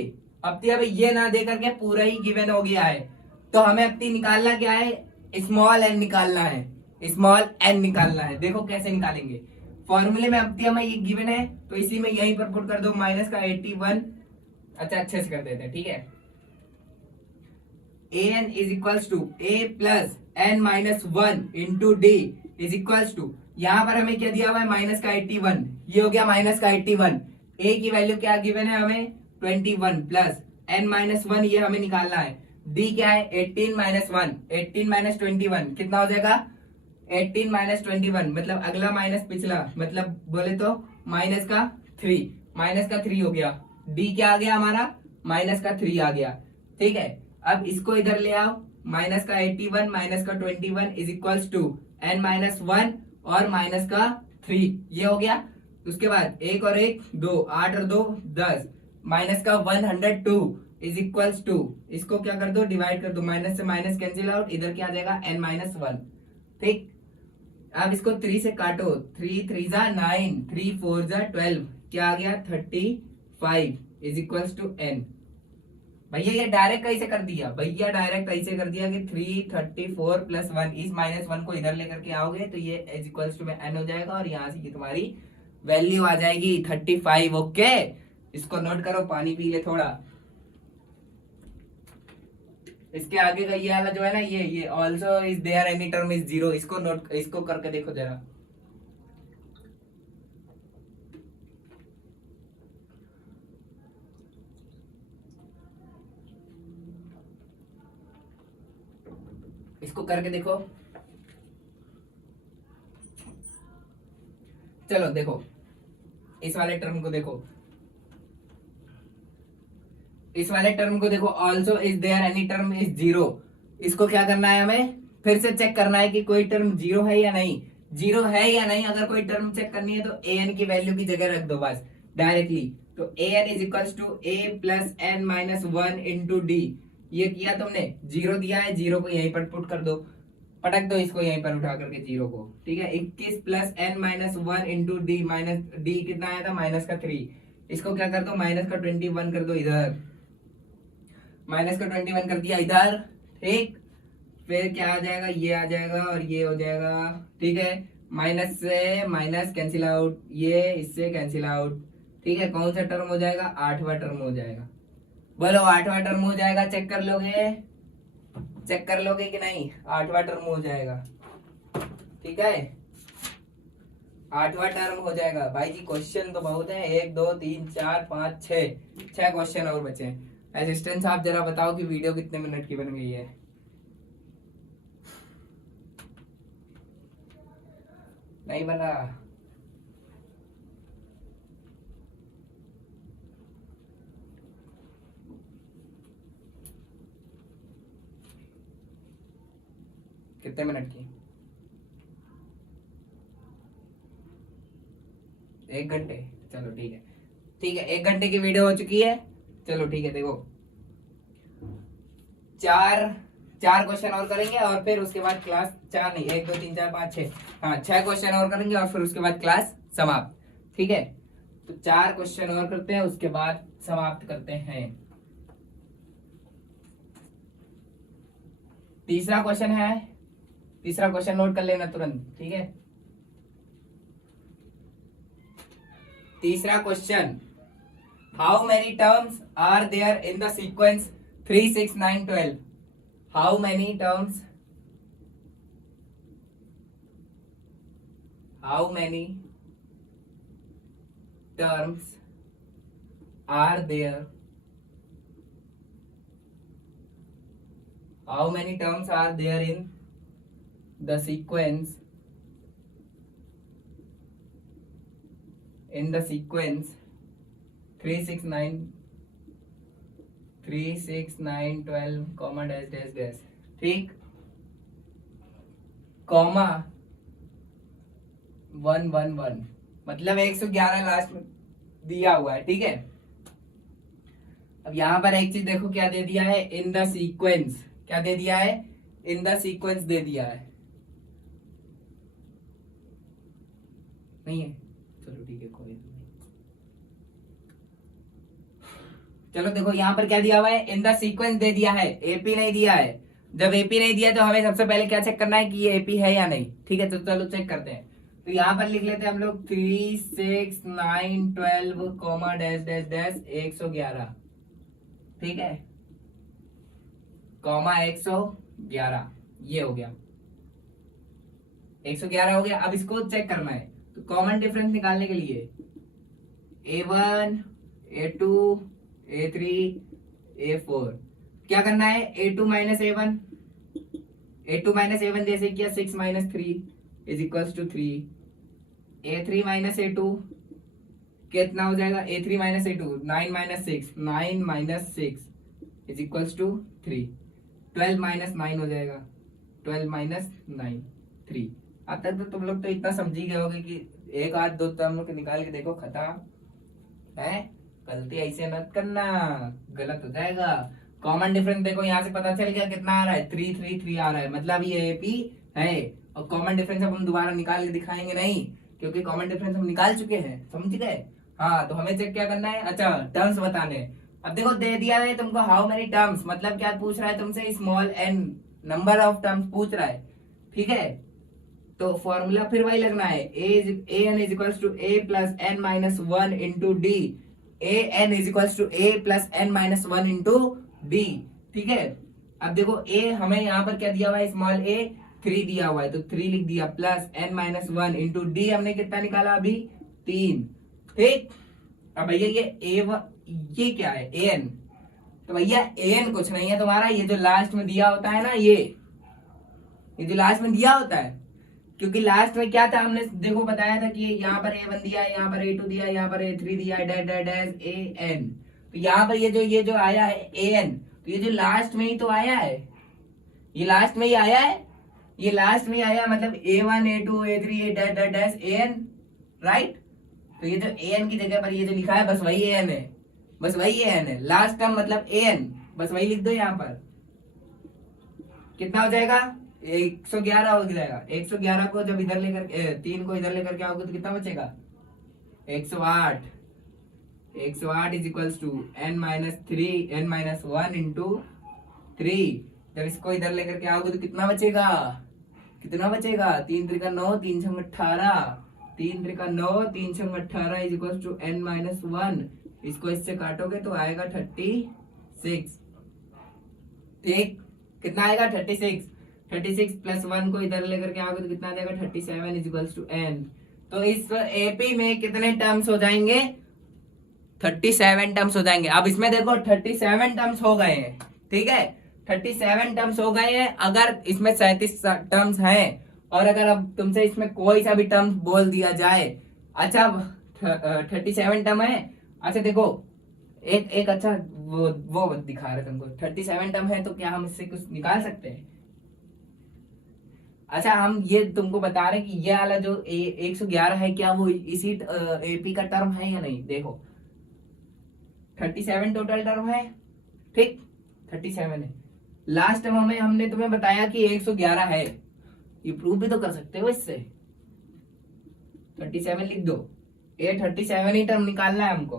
अब तक ये ना दे करके पूरा ही गिवन हो गया है, तो हमें अब तक निकालना क्या है, स्मॉल n निकालना है, स्मॉल n निकालना है। देखो कैसे निकालेंगे, फॉर्मूले में अब तक हमें ये गिवन है तो इसी में यहीं पर पुट कर दो, माइनस का 81। अच्छा अच्छे से कर देते हैं, ठीक है। an is equal to a plus n minus 1 into d is equal to, यहां पर हमें क्या दिया हुआ है, माइनस का 81, ये हो गया माइनस का 81। a की वैल्यू क्या गिवन है हमें, 21 प्लस n माइनस 1 ये हमें निकालना है। d क्या है, 18 माइनस 1, 18 माइनस 21 कितना हो जाएगा, 18 माइनस 21 मतलब अगला माइनस पिछला, मतलब बोले तो माइनस का 3, माइनस का 3 हो गया। d क्या आ गया हमारा, माइनस का 3 आ गया। ठीक है, अब इसको इधर ले आओ, माइनस का 81 माइनस का 21 is equal to n minus 1 और माइनस का 3, ये हो गया। उसके बाद 1 और 1 2, 8 और 2 10, माइनस का 102 इज इक्वल टू, इसको क्या कर दो, डिवाइड कर दो, माइनस से माइनस कैंसिल आउट, इधर क्या आ जाएगा n माइनस 1। ठीक, अब इसको 3 से काटो, 3 3 जा 9, 3 4 जा 12, क्या आ गया 35 इज इक्वल टू n। भैया ये डायरेक्ट कैसे कर दिया, भैया डायरेक्ट ऐसे कर दिया कि 334 प्लस 1, इस -1 को इधर लेकर के आओगे तो ये इज इक्वल्स टू में n हो जाएगा और यहाँ से ये तुम्हारी वैल्यू आ जाएगी 35। ओके, इसको नोट करो, पानी पी ले थोड़ा। इसके आगे का ये वाला जो है ना, ये also is there any term is zero, इसको नोट, इसको करके देखो जरा। इसको करके देखो। चलो देखो इस वाले टर्म को देखो, इस वाले टर्म को देखो, also is there any term is zero. इसको क्या करना है, हमें फिर से चेक करना है कि कोई टर्म जीरो है या नहीं, जीरो है या नहीं। अगर कोई टर्म चेक करनी है तो ए एन की वैल्यू की जगह रख दो बस डायरेक्टली। तो A N is equals to A plus N minus 1 into D. ये किया तुमने, जीरो दिया है, जीरो को यहीं पर पुट कर दो, पटक दो इसको यहीं पर उठा करके जीरो को, ठीक है। 21 plus N minus 1 into d, minus d कितना आया था, माइनस का 3। इसको क्या कर दो, माइनस का 21 कर दो इधर, माइनस का 21 कर दिया इधर, ठीक। फिर क्या आ जाएगा, ये आ जाएगा और ये हो जाएगा, ठीक है। माइनस से माइनस कैंसिल आउट, ये इससे कैंसिल आउट, ठीक है। कौन सा टर्म हो जाएगा, 8वां टर्म हो जाएगा। बोलो 8वां टर्म हो जाएगा, चेक कर लोगे, चेक कर लोगे कि नहीं, 8वां टर्म हो जाएगा, ठीक है। 8वां टर्म हो जाएगा भाई जी। क्वेश्चन तो बहुत है, 1 2 3 4 5 6 क्वेश्चन और बचे। असिस्टेंट साहब जरा बताओ कि वीडियो कितने मिनट की बन गई है। नहीं बना, कितने मिनट की, 1 घंटे, चलो ठीक है, ठीक है। 1 घंटे की वीडियो हो चुकी है, चलो ठीक है। देखो चार क्वेश्चन और करेंगे और फिर उसके बाद क्लास, 4 नहीं, 1 2 3 4 5 6, हाँ 6 क्वेश्चन और करेंगे और फिर उसके बाद क्लास समाप्त, ठीक है। तो 4 क्वेश्चन और करते हैं, उसके बाद समाप्त करते हैं। तीसरा क्वेश्चन है, तीसरा क्वेश्चन नोट कर लेना तुरंत, ठीक है। तीसरा question, how many terms are there in the sequence 3 6 9 12। How many terms, how many terms are there, how many terms are there in the sequence, in the sequence 3 6 9 12 comma dash dash dash, ठीक, कॉमा 1 1 1, मतलब 111 लास्ट में दिया हुआ है, ठीक है। अब यहां पर एक चीज देखो क्या दे दिया है, इन द सीक्वेंस, क्या दे दिया है, इन द सीक्वेंस दे दिया है, नहीं है, चलो ठीक है, कोई नहीं। चलो देखो यहाँ पर क्या दिया हुआ है, इन द सीक्वेंस दे दिया है, एपी नहीं दिया है। जब एपी नहीं दिया तो हमें सबसे पहले क्या चेक करना है कि ये एपी है या नहीं, ठीक है। तो चलो चेक करते हैं। तो यहाँ पर लिख लेते हैं हम लोग 3 6 9 12 कॉमा डैश डैश डैश 111, ठीक है, कॉमा 111, ये हो गया 111 हो गया। अब इसको चेक करना है, तो कॉमन डिफरेंस निकालने के लिए A1 A2 A3 A4 क्या करना है, A2 minus A1, A2 minus A1 जैसे किया 6 minus 3 is equals to 3, A3 minus A2 कितना हो जाएगा, A3 minus A2 9 minus 6, 9 minus 6 is equals to 3, 12 minus 9 हो जाएगा, 12 माइनस 9 3। अब तक तो तुम लोग तो इतना समझ ही गए होगे कि एक आध दो तो हम लोग निकाल के देखो, खत्म है। गलती ऐसे मत करना, गलत हो जाएगा। कॉमन डिफरेंस देखो यहाँ से पता चल गया कितना आ रहा है, 3 3 3 आ रहा है, मतलब ये एपी है। और कॉमन डिफरेंस अब हम दोबारा निकाल के दिखाएंगे नहीं, क्योंकि कॉमन डिफरेंस हम निकाल चुके हैं, समझ गए। हाँ तो हमें चेक क्या करना है, अच्छा टर्म्स बताने। अब देखो दे दिया है तुमको हाउ मेनी टर्म्स, मतलब क्या पूछ रहा है तुमसे, small n number of terms पूछ रहा है, ठीक है। तो फॉर्मूला फिर वही लगना है, A N is equals to A plus N minus one into D, A N is equals to A plus N minus one into D, ठीक है। अब देखो ए हमें यहाँ पर क्या दिया हुआ है, स्मॉल ए 3 दिया हुआ है, तो 3 लिख दिया, plus N minus one into d हमने कितना निकाला अभी 3, ठीक। अब भैया ये क्या है ए एन, तो भैया ए एन कुछ नहीं है तुम्हारा, ये जो लास्ट में दिया होता है ना, ये जो लास्ट में दिया होता है, क्योंकि लास्ट में क्या था हमने देखो बताया था कि यहाँ पर A1 दिया, यहाँ पर A2 दिया, यहाँ पर A3 दिया, डैश डैश डैश AN, तो यहाँ पर ये जो आया है AN, तो ये जो लास्ट में ही तो आया है, ये लास्ट में ही आया है, ये लास्ट में ही आया, मतलब A1 A2 A3 A dash dash dash AN, right. तो ये जो AN की जगह पर ये जो लिखा है बस वही AN है, बस वही AN है, लास्ट टर्म मतलब AN, बस वही लिख दो यहाँ पर। कितना हो जाएगा 111 हो जाएगा, 111 को जब इधर लेकर 3 को इधर लेकर के आओगे तो कितना बचेगा 108, 108 is equals to n minus 3 n minus 1 into 3, जब इसको इधर लेकर के आओगे तो कितना बचेगा, कितना बचेगा 3 त्रिका 9 3 छंग 18, 3 त्रिका 9 3 छंग 18 is equals to n minus 1, इसको इससे काटोगे तो आएगा 36, ठीक। कितना आएगा 36, 36 प्लस 1 को इधर लेकर के आओगे तो कितना आ जाएगा 37 इज इक्वल्स टू n। तो इस एपी में कितने टर्म्स हो जाएंगे 37 टर्म्स हो जाएंगे। अब इसमें देखो 37 टर्म्स हो गए हैं, ठीक है, 37 टर्म्स हो गए हैं। अगर इसमें 37 टर्म्स हैं और अगर अब तुमसे इसमें कोई सा भी टर्म्स बोल दिया जाए, अच्छा 37 टर्म है, अच्छा देखो एक अच्छा वो दिखा रहे तुमको 37 टर्म है, तो क्या हम इससे कुछ निकाल सकते हैं। अच्छा हम ये तुमको बता रहे हैं कि ये वाला जो 111 है क्या वो इसी एपी का टर्म है या नहीं। देखो 37 टोटल टर्म है, ठीक 37 है, लास्ट टर्म हमें हमने तुम्हें बताया कि 111 है, ये प्रूव भी तो कर सकते हो इससे, 37 लिख दो, ये 37 ही टर्म निकालना है हमको,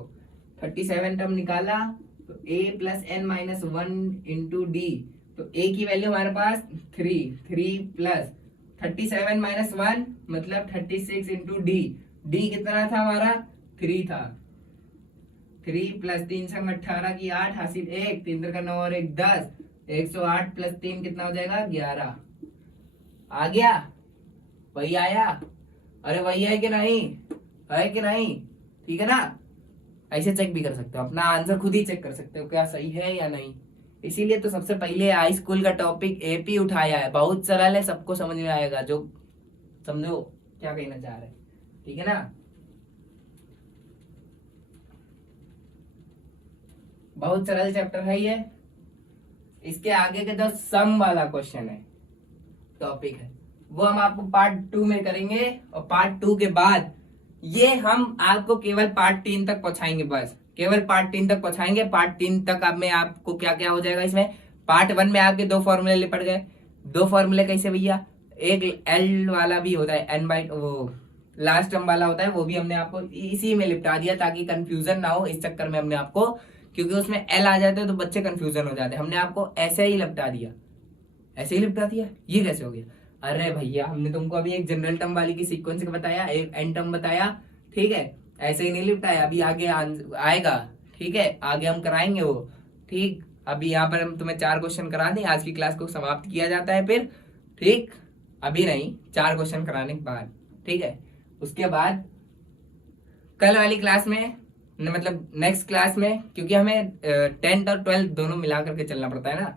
37 टर्म निकाला तो a plus N minus 1 into d, तो a की वैल्यू हमारे पास 3 प्लस 37 माइनस 1 मतलब 36 इंटू डी, डी कितना था हमारा 3 था, 3 प्लस 3 संग 18 की 8 हासिल 1, 3 का 9 और 1 10, 108 प्लस 3 कितना हो जाएगा 11, आ गया, वही आया, अरे वही है कि नहीं, है कि नहीं, ठीक है ना। ऐसे चेक भी कर सकते हो, अपना आंसर खुद ही चेक कर सकते हो क्या सही है या नहीं। इसीलिए तो सबसे पहले हाई स्कूल का टॉपिक एपी उठाया है, बहुत सरल है, सबको समझ में आएगा जो समझो क्या कहना चाह रहे हैं, ठीक है ना। बहुत सरल चैप्टर है ये, इसके आगे के जो सम वाला क्वेश्चन है टॉपिक है वो हम आपको पार्ट 2 में करेंगे, और पार्ट 2 के बाद ये हम आपको केवल पार्ट 3 तक पहुंचाएंगे, बस केवल पार्ट 3 तक पहुंचाएंगे। पार्ट 3 तक अब में आपको क्या क्या हो जाएगा इसमें, पार्ट 1 में आपके 2 फॉर्मूले लिपट गए, 2 फॉर्मूले कैसे भैया, एक एल वाला भी होता है, एन बाई वो लास्ट टर्म वाला होता है, वो भी हमने आपको इसी में लिपटा दिया ताकि कंफ्यूजन ना हो, इस चक्कर में हमने आपको, क्योंकि उसमें एल आ जाते हैं तो बच्चे कंफ्यूजन हो जाते हैं, हमने आपको ऐसे ही लिपटा दिया, ऐसे ही लिपटा दिया। ये कैसे हो गया, अरे भैया हमने तुमको अभी एक जनरल टर्म वाली की सीक्वेंस बताया, एक एन टर्म बताया, ठीक है, ऐसे ही नहीं लिपटाया, अभी आगे आएगा, ठीक है, आगे हम कराएंगे वो, ठीक। अभी यहाँ पर हम तुम्हें 4 क्वेश्चन करा दें, आज की क्लास को समाप्त किया जाता है फिर, ठीक, अभी नहीं 4 क्वेश्चन कराने के बाद, ठीक है। उसके बाद कल वाली क्लास में मतलब नेक्स्ट क्लास में, क्योंकि हमें 10th और 12th दोनों मिला करके चलना पड़ता है ना,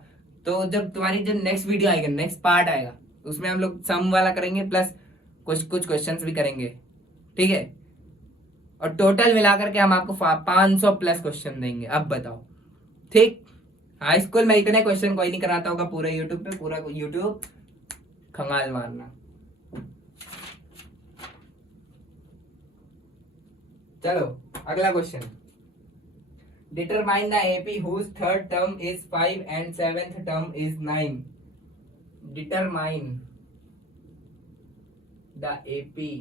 तो जब तुम्हारी जो नेक्स्ट वीडियो आएगा, नेक्स्ट पार्ट आएगा, उसमें हम लोग सम वाला करेंगे प्लस कुछ क्वेश्चंस भी करेंगे, ठीक है, और टोटल मिलाकर के हम आपको 500 प्लस क्वेश्चन देंगे। अब बताओ, ठीक, हाई स्कूल में इतने क्वेश्चन कोई नहीं कराता होगा पूरे यूट्यूब पे, पूरा यूट्यूब खंगाल मारना। चलो अगला question, determine the AP whose third term is 5 and seventh term is 9। Determine the AP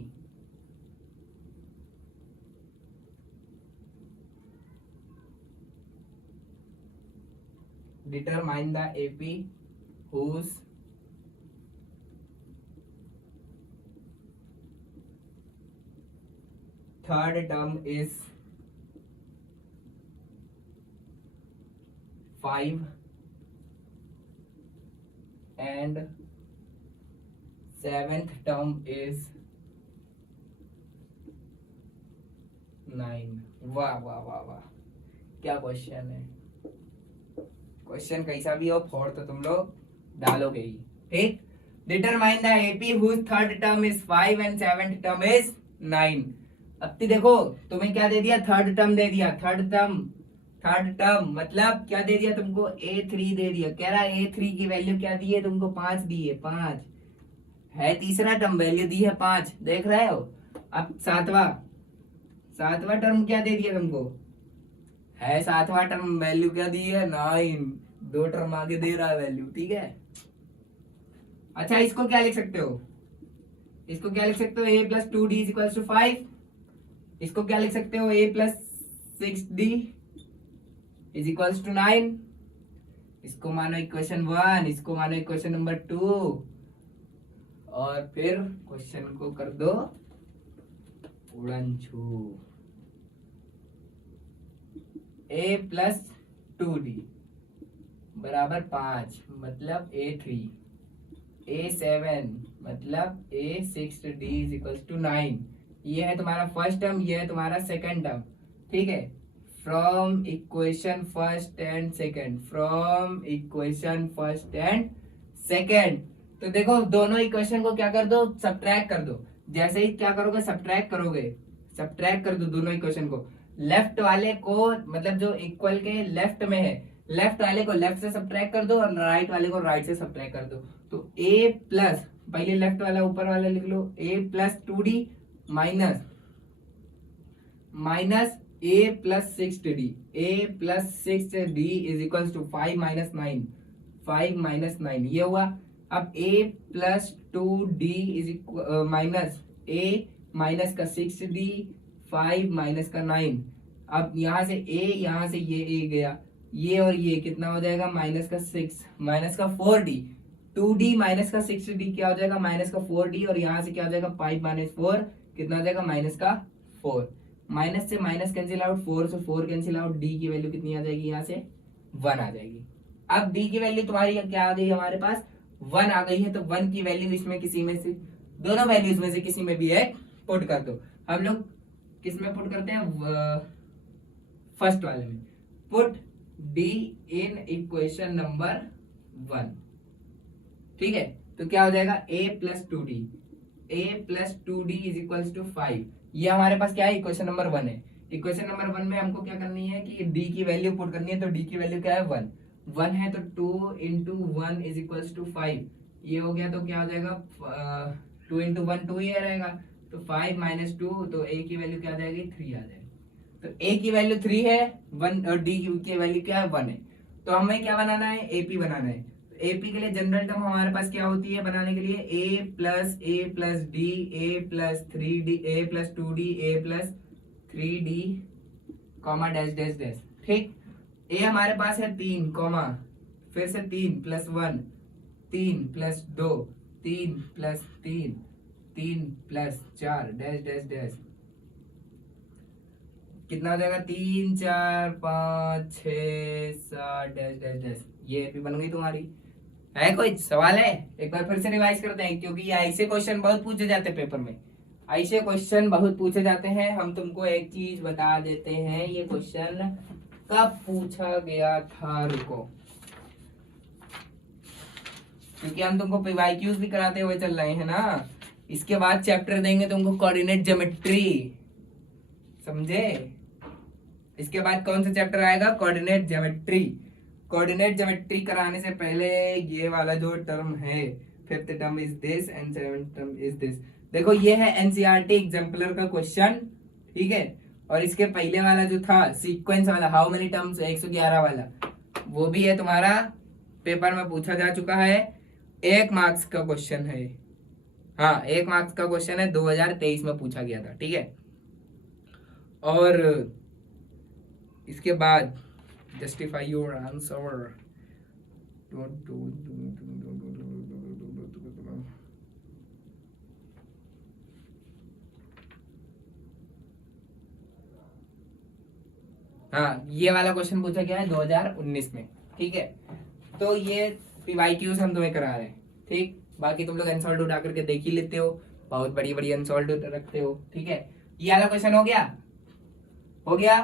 determine the AP whose third term is 5 and seventh term is 9। वाह वाह वाह वाह, क्या क्वेश्चन है। क्वेश्चन कैसा भी हो, फोर तो तुम लोग डालोगे ही। ठीक, determine the AP whose third term is 5 and seventh term is 9। अब देखो तुम्हें क्या दे दिया, थर्ड टर्म दे दिया। थर्ड टर्म मतलब क्या दे दिया तुमको, A3 दे दिया। कह रहा A3 की वैल्यू क्या दी है तुमको, 5 दी है। 5 है तीसरा टर्म, वैल्यू दी है 5, देख रहे हो। अब सातवां टर्म क्या दे दिया तुमको, है सातवां टर्म, वैल्यू क्या दी है 9, 2 टर्म आगे दे रहा है वैल्यू। ठीक है, अच्छा इसको क्या लिख सकते हो, इसको क्या लिख सकते हो, a plus 2d is equal to 5। इसको क्या लिख सकते हो, a plus 6d is equal to 9। इसको मानो इक्वेशन 1, इसको मानो इक्वेशन नंबर 2, और फिर क्वेश्चन को कर दो उड़न छू। a प्लस 2d बराबर 5 मतलब A3, A7 मतलब A6d इज इक्वल टू 9। ये है तुम्हारा फर्स्ट टर्म, ये है तुम्हारा सेकंड टर्म। ठीक है, from equation first and second, from equation first and second. तो देखो दोनों इक्वेशन को क्या कर दो, सब्ट्रैक्ट कर दो। जैसे ही क्या करोगे, सब्ट्रैक्ट कर दो दोनों इक्वेशन को। लेफ्ट वाले को मतलब जो इक्वल के लेफ्ट में है, लेफ्ट वाले को लेफ्ट से सब्ट्रैक्ट कर दो और राइट वाले को राइट से सब्ट्रैक्ट कर दो। तो a प्लस, पहले लेफ्ट वाला ऊपर वाला लिख लो, a plus 2d minus a plus 6d, a plus 6d is equal to 5 minus 9, 5 minus 9 ये हुआ। अब a plus 2d is minus a minus का 6d, 5 माइनस का 9। अब यहाँ से a, यहाँ से ये a गया, ये और ये कितना हो जाएगा, माइनस का 6 माइनस का 4d, 2d माइनस का 6d क्या हो जाएगा, माइनस का 4d, और यहाँ से क्या हो जाएगा 5 माइनस 4 कितना हो जाएगा, माइनस का 4। माइनस से माइनस कैंसिल आउट, 4 से 4 कैंसिल आउट, d की वैल्यू कितनी आ जाएगी, यहाँ से 1 आ जाएगी। अब d की वैल्यू तुम्हारी क्या आ गई, हमारे पास 1 आ गई है। तो 1 की वैल्यू इसमें किसी में से, दोनों वैल्यूज में से किसी में भी एक पुट कर दो। हम लोग किस में पुट करते हैं, फर्स्ट वाले में। Put d in equation number 1। ठीक है, तो क्या हो जाएगा, a plus 2d is equal to 5। ये हमारे पास क्या है, इक्वेशन नंबर 1 है। इक्वेशन नंबर 1 में हमको क्या करनी है कि d की वैल्यू पुट करनी है। तो d की वैल्यू क्या है, 1 है, तो 2 इंटू 1 इज इक्वल टू 5। ये हो गया, तो क्या हो जाएगा, 2 इंटू 1 2 ही रहेगा, तो 5 माइनस 2, तो a की वैल्यू क्या आ जाएगी, 3 आ जाएगी। तो a की वैल्यू 3 है, 1, और d की वैल्यू क्या है, 1 है। तो हमें क्या बनाना है, AP बनाना है। तो AP के लिए जनरल टर्म हमारे पास क्या होती है बनाने के लिए, a plus d, a plus 3d, a plus 2d, a plus 3d, comma dash dash dash. ठीक, a हमारे पास है 3, कॉमा फिर से 3 plus 1, 3 plus 2, 3 plus 3, 3 plus 4 dash dash dash, कितना हो जाएगा, 3 4 5 6 7 डैश डैश डैश। ये भी बन गई तुम्हारी। है कोई सवाल है, एक बार फिर से रिवाइज करते हैं, क्योंकि ये ऐसे क्वेश्चन बहुत पूछे जाते हैं पेपर में, ऐसे क्वेश्चन बहुत पूछे जाते हैं। हम तुमको एक चीज बता देते हैं, ये क्वेश्चन कब पूछा गया था, रुको, क्योंकि हम तुमको PYQs भी कराते हुए चल रहे हैं ना। इसके बाद चैप्टर देंगे तुमको कोऑर्डिनेट ज्योमेट्री, समझे। इसके बाद कौन सा चैप्टर आएगा, कोऑर्डिनेट ज्योमेट्री। कोऑर्डिनेट ज्योमेट्री कराने से पहले ये वाला जो टर्म है, fifth term is this and seventh term is this. देखो ये है एनसीईआरटी एग्जाम्पलर का क्वेश्चन, ठीक है। और इसके पहले वाला जो था सीक्वेंस वाला, हाउ मेनी टर्म्स, 111 वाला, वो भी है तुम्हारा पेपर में पूछा जा चुका है। 1 मार्क्स का क्वेश्चन है, हाँ 1 मार्क्स का क्वेश्चन है, 2023 में पूछा गया था, ठीक है। और इसके बाद जस्टिफाई योर आंसर, हाँ, ये वाला क्वेश्चन पूछा गया है 2019 में, ठीक है। तो ये पीवाईक्यूज हम तुम्हें करा रहे हैं, ठीक। बाकी तुम लोग अनसॉल्व उठा करके देख ही लेते हो, बहुत बड़ी बड़ी अनसॉल्व रखते हो, ठीक है। ये वाला क्वेश्चन हो गया, हो गया,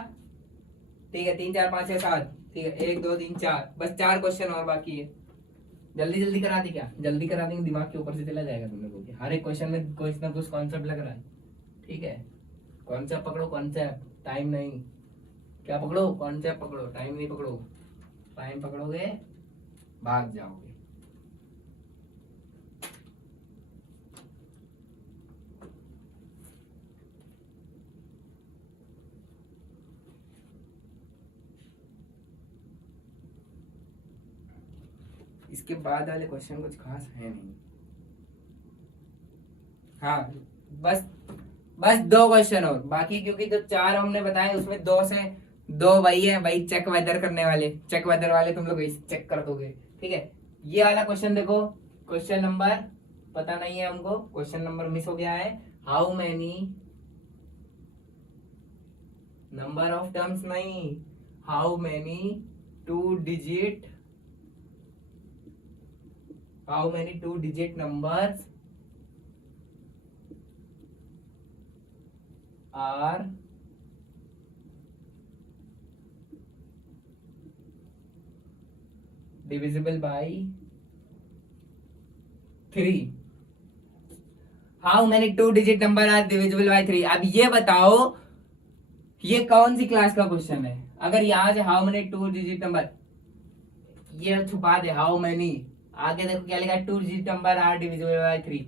ठीक है। 3 4 5 6 7, ठीक है। 1 2 3 4, बस 4 क्वेश्चन और बाकी है। जल्दी जल्दी करा दी क्या? जल्दी करा देंगे, दिमाग के ऊपर से चला जाएगा तुम लोगों के। हर एक क्वेश्चन में कुछ ना कुछ कॉन्सेप्ट लग रहा है, ठीक है। कॉन्सेप्ट पकड़ो, कॉन्सेप्ट, टाइम नहीं। क्या पकड़ो? कॉन्सेप्ट पकड़ो, टाइम नहीं पकड़ो। टाइम पकड़ोगे भाग जाओगे। इसके बाद वाले क्वेश्चन कुछ खास है नहीं। हाँ, बस बस 2 क्वेश्चन और बाकी, क्योंकि जो 4 हमने बताए उसमें 2 से 2 वही है, वही चेक वेदर करने वाले, चेक वेदर वाले तुम लोग चेक कर दोगे, ठीक है। ये वाला क्वेश्चन देखो, क्वेश्चन नंबर पता नहीं है हमको, क्वेश्चन नंबर मिस हो गया है। How many, number of terms नहीं, how many 2 digit, how many 2 digit numbers are divisible by 3। How many 2 digit number are divisible by 3। अब ये बताओ ये कौन सी क्लास का क्वेश्चन है? अगर यहाँ से हाउ मैनी 2 डिजिट नंबर, ये छुपा दे, हाउ मैनी, आगे देखो क्या लिखा है, 2 digit number are divisible by 3।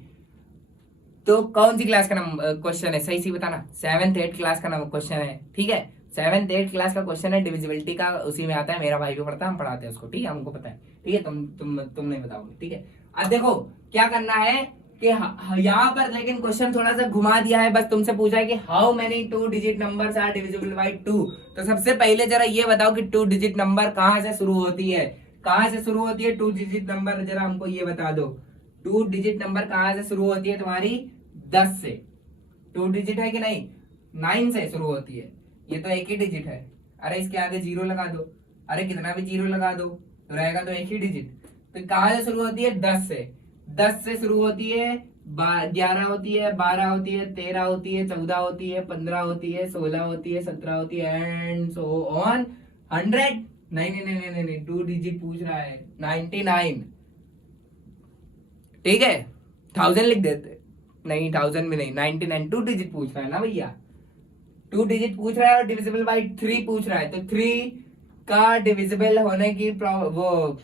तो कौन सी क्लास का क्वेश्चन है? सही बताना। 7th 8th क्लास का क्वेश्चन है, ठीक है। 7th 8th क्लास का क्वेश्चन है, डिविजिबिलिटी का, उसी में आता है। मेरा भाई भी पढ़ता है, हम पढ़ाते हैं उसको, ठीक है, हमको पता है, ठीक है। तुम नहीं बताओगे, ठीक है। अब देखो क्या करना है कि यहाँ पर लेकिन क्वेश्चन थोड़ा सा घुमा दिया है। बस तुमसे पूछा है कि how many 2 digit numbers are divisible by 2। तो सबसे पहले जरा ये बताओ कि 2 डिजिट नंबर कहाँ से शुरू होती है? कहाँ से शुरू होती है 2 डिजिट नंबर? जरा हमको ये बता दो, 2 डिजिट नंबर कहाँ से शुरू होती है तुम्हारी? 10 से। 2 डिजिट है कि नहीं? 9 से शुरू होती है। ये तो एक ही डिजिट है। अरे इसके आगे 0 लगा दो, अरे कितना भी 0 लगा दो तो रहेगा तो एक ही डिजिट। तो कहाँ से शुरू होती है? 10 से। 10 से शुरू होती है, 11 होती है, 12 होती है, 13 होती है, 14 होती है, 15 होती है, 16 होती है, 17 होती है, एंड सो ऑन 100। नहीं नहीं नहीं नहीं नहीं, 2 डिजिट पूछ रहा है, 99, ठीक है। 1000 लिख देते, नहीं 1000 में नहीं, 99, 2 डिजिट पूछ रहा है ना भैया, 2 डिजिट पूछ रहा है और डिविजिबल बाय 3 पूछ रहा है। तो 3 का डिविजिबल होने की वो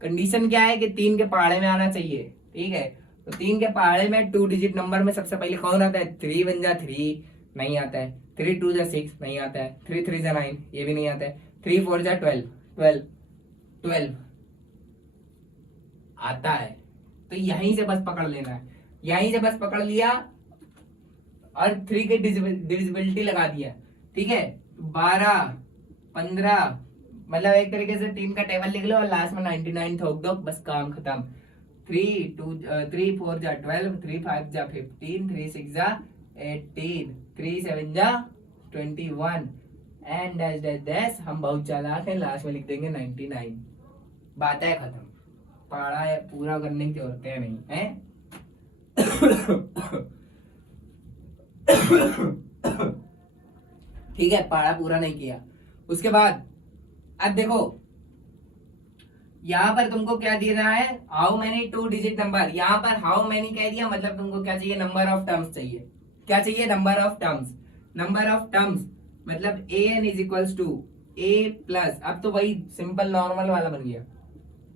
कंडीशन क्या है कि 3 के पहाड़े में आना चाहिए, ठीक है। तो 3 के पहाड़े में 2 डिजिट नंबर में सबसे पहले कौन आता है? 3 1 जा 3, नहीं आता है। 3 2 जा 6, नहीं आता है। 3 3 जा 9, ये भी नहीं आता है। 3 4 जा 12, 12 12 आता है। तो यहीं से बस पकड़ लेना है, यहीं से बस पकड़ लिया और 3 की डिविजिबिलिटी लगा दिया, ठीक है। 12 15, मतलब एक तरीके से 3 का टेबल लिख लो और लास्ट में 99 ठोक दो, बस काम खत्म। 3 4 जा 12, 3 5 जा 15, 3 6 जा 18, 3 7 जा 21, एंड डैश डैश डैश। हम बहुत चालाक हैं, लास्ट में लिख देंगे 99। बात है खत्म। पढ़ा पूरा करने की जरूरत है नहीं है। ठीक है, पढ़ा पूरा नहीं किया। उसके बाद अब देखो यहाँ पर तुमको क्या देना है? How many 2 digit number. यहाँ पर हाउ मेनी कह दिया, मतलब तुमको क्या चाहिए? नंबर ऑफ टर्म्स चाहिए। क्या चाहिए? Number of terms. Number of terms मतलब A N is equals to A plus, अब तो वही सिंपल नॉर्मल वाला बन गया,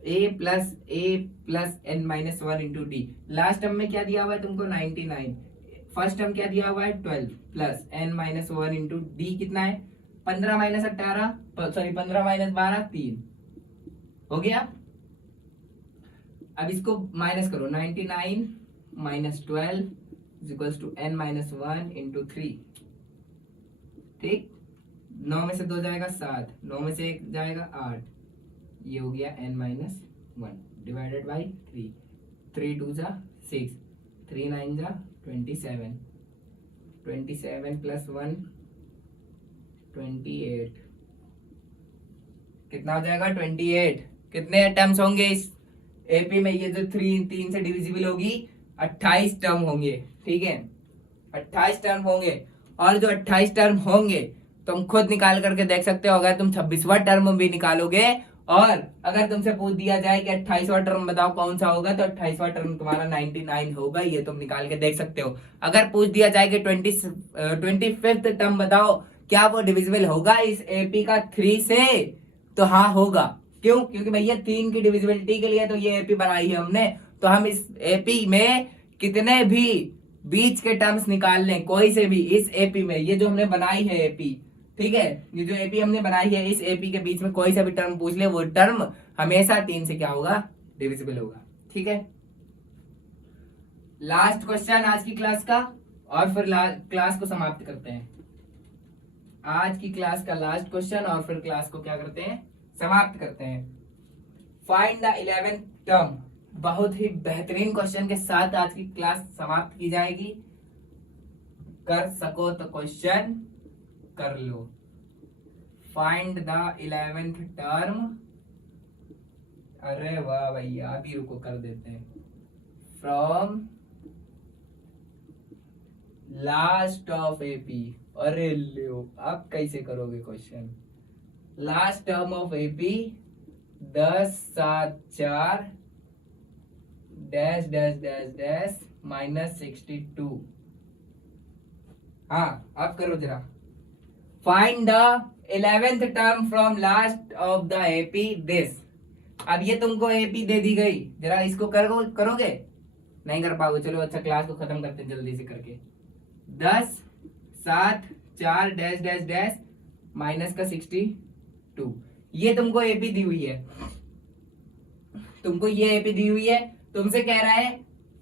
A plus N minus 1 into D. Last term में क्या दिया हुआ है तुमको? 99। फर्स्ट टर्म क्या दिया हुआ है? 12 plus N minus 1 into d कितना है? 15 माइनस 18, सॉरी 15 माइनस 12, 3 हो गया। अब इसको माइनस करो, 99 minus 12 is equals to n minus 1 into 3, ठीक। 9 में से 2 जाएगा 7, 9 में से 1 जाएगा 8, ये हो गया n-1 डिवाइडेड बाई 3, 3 2 जा 6, 3 9 जा 27, 27 प्लस 1 28, कितना हो जाएगा 28। कितने टर्म्स होंगे इस एपी में? ये जो 3 से डिविजिबल होगी 28 टर्म होंगे, ठीक है 28 टर्म होंगे। और जो 28 टर्म होंगे तुम खुद निकाल करके देख सकते हो। अगर तुम 26वां टर्म भी निकालोगे और अगर तुमसे पूछ दिया जाए कि 28वां टर्म बताओ कौन सा होगा, तो 28वां टर्म तुम्हारा 99 होगा। ये तुम निकाल के देख सकते हो। अगर पूछ दिया जाए कि 25th टर्म बताओ क्या वो डिविजिबल होगा इस एपी का 3 से, तो हाँ होगा। क्यों? क्योंकि भैया 3 की डिविजिबिलिटी के लिए तो ये एपी बनाई है हमने। तो हम इस एपी में कितने भी बीच के टर्म्स निकाल लें, कोई से भी इस एपी में, ये जो हमने बनाई है एपी, ठीक है, ये जो एपी हमने बनाई है इस एपी के बीच में कोई सा भी टर्म पूछ ले, वो टर्म हमेशा 3 से क्या होगा? डिविजिबल होगा, ठीक है। लास्ट क्वेश्चन आज की क्लास का, और फिर क्लास को समाप्त करते हैं। आज की क्लास का लास्ट क्वेश्चन और फिर क्लास को क्या करते हैं? समाप्त करते हैं। Find the 11th term. बहुत ही बेहतरीन क्वेश्चन के साथ आज की क्लास समाप्त की जाएगी। कर सको तो क्वेश्चन कर लो। Find the 11th term. अरे वाह भैया, अभी रुको कर देते हैं। From last of AP. अरे लो, अब कैसे करोगे question? Last term of AP 10 7 4 dash dash dash dash -62। हाँ, अब करो जरा। Find the 11th term from last of the AP this. अब ये तुमको एपी दे दी गई, जरा इसको करोगे? नहीं कर पाओगे। चलो अच्छा, क्लास को खत्म करते हैं जल्दी से करके। 10 7 4 डैश डैश डैश -62। ये तुमको एपी दी हुई है, तुमको ये एपी दी हुई है। तुमसे कह रहा है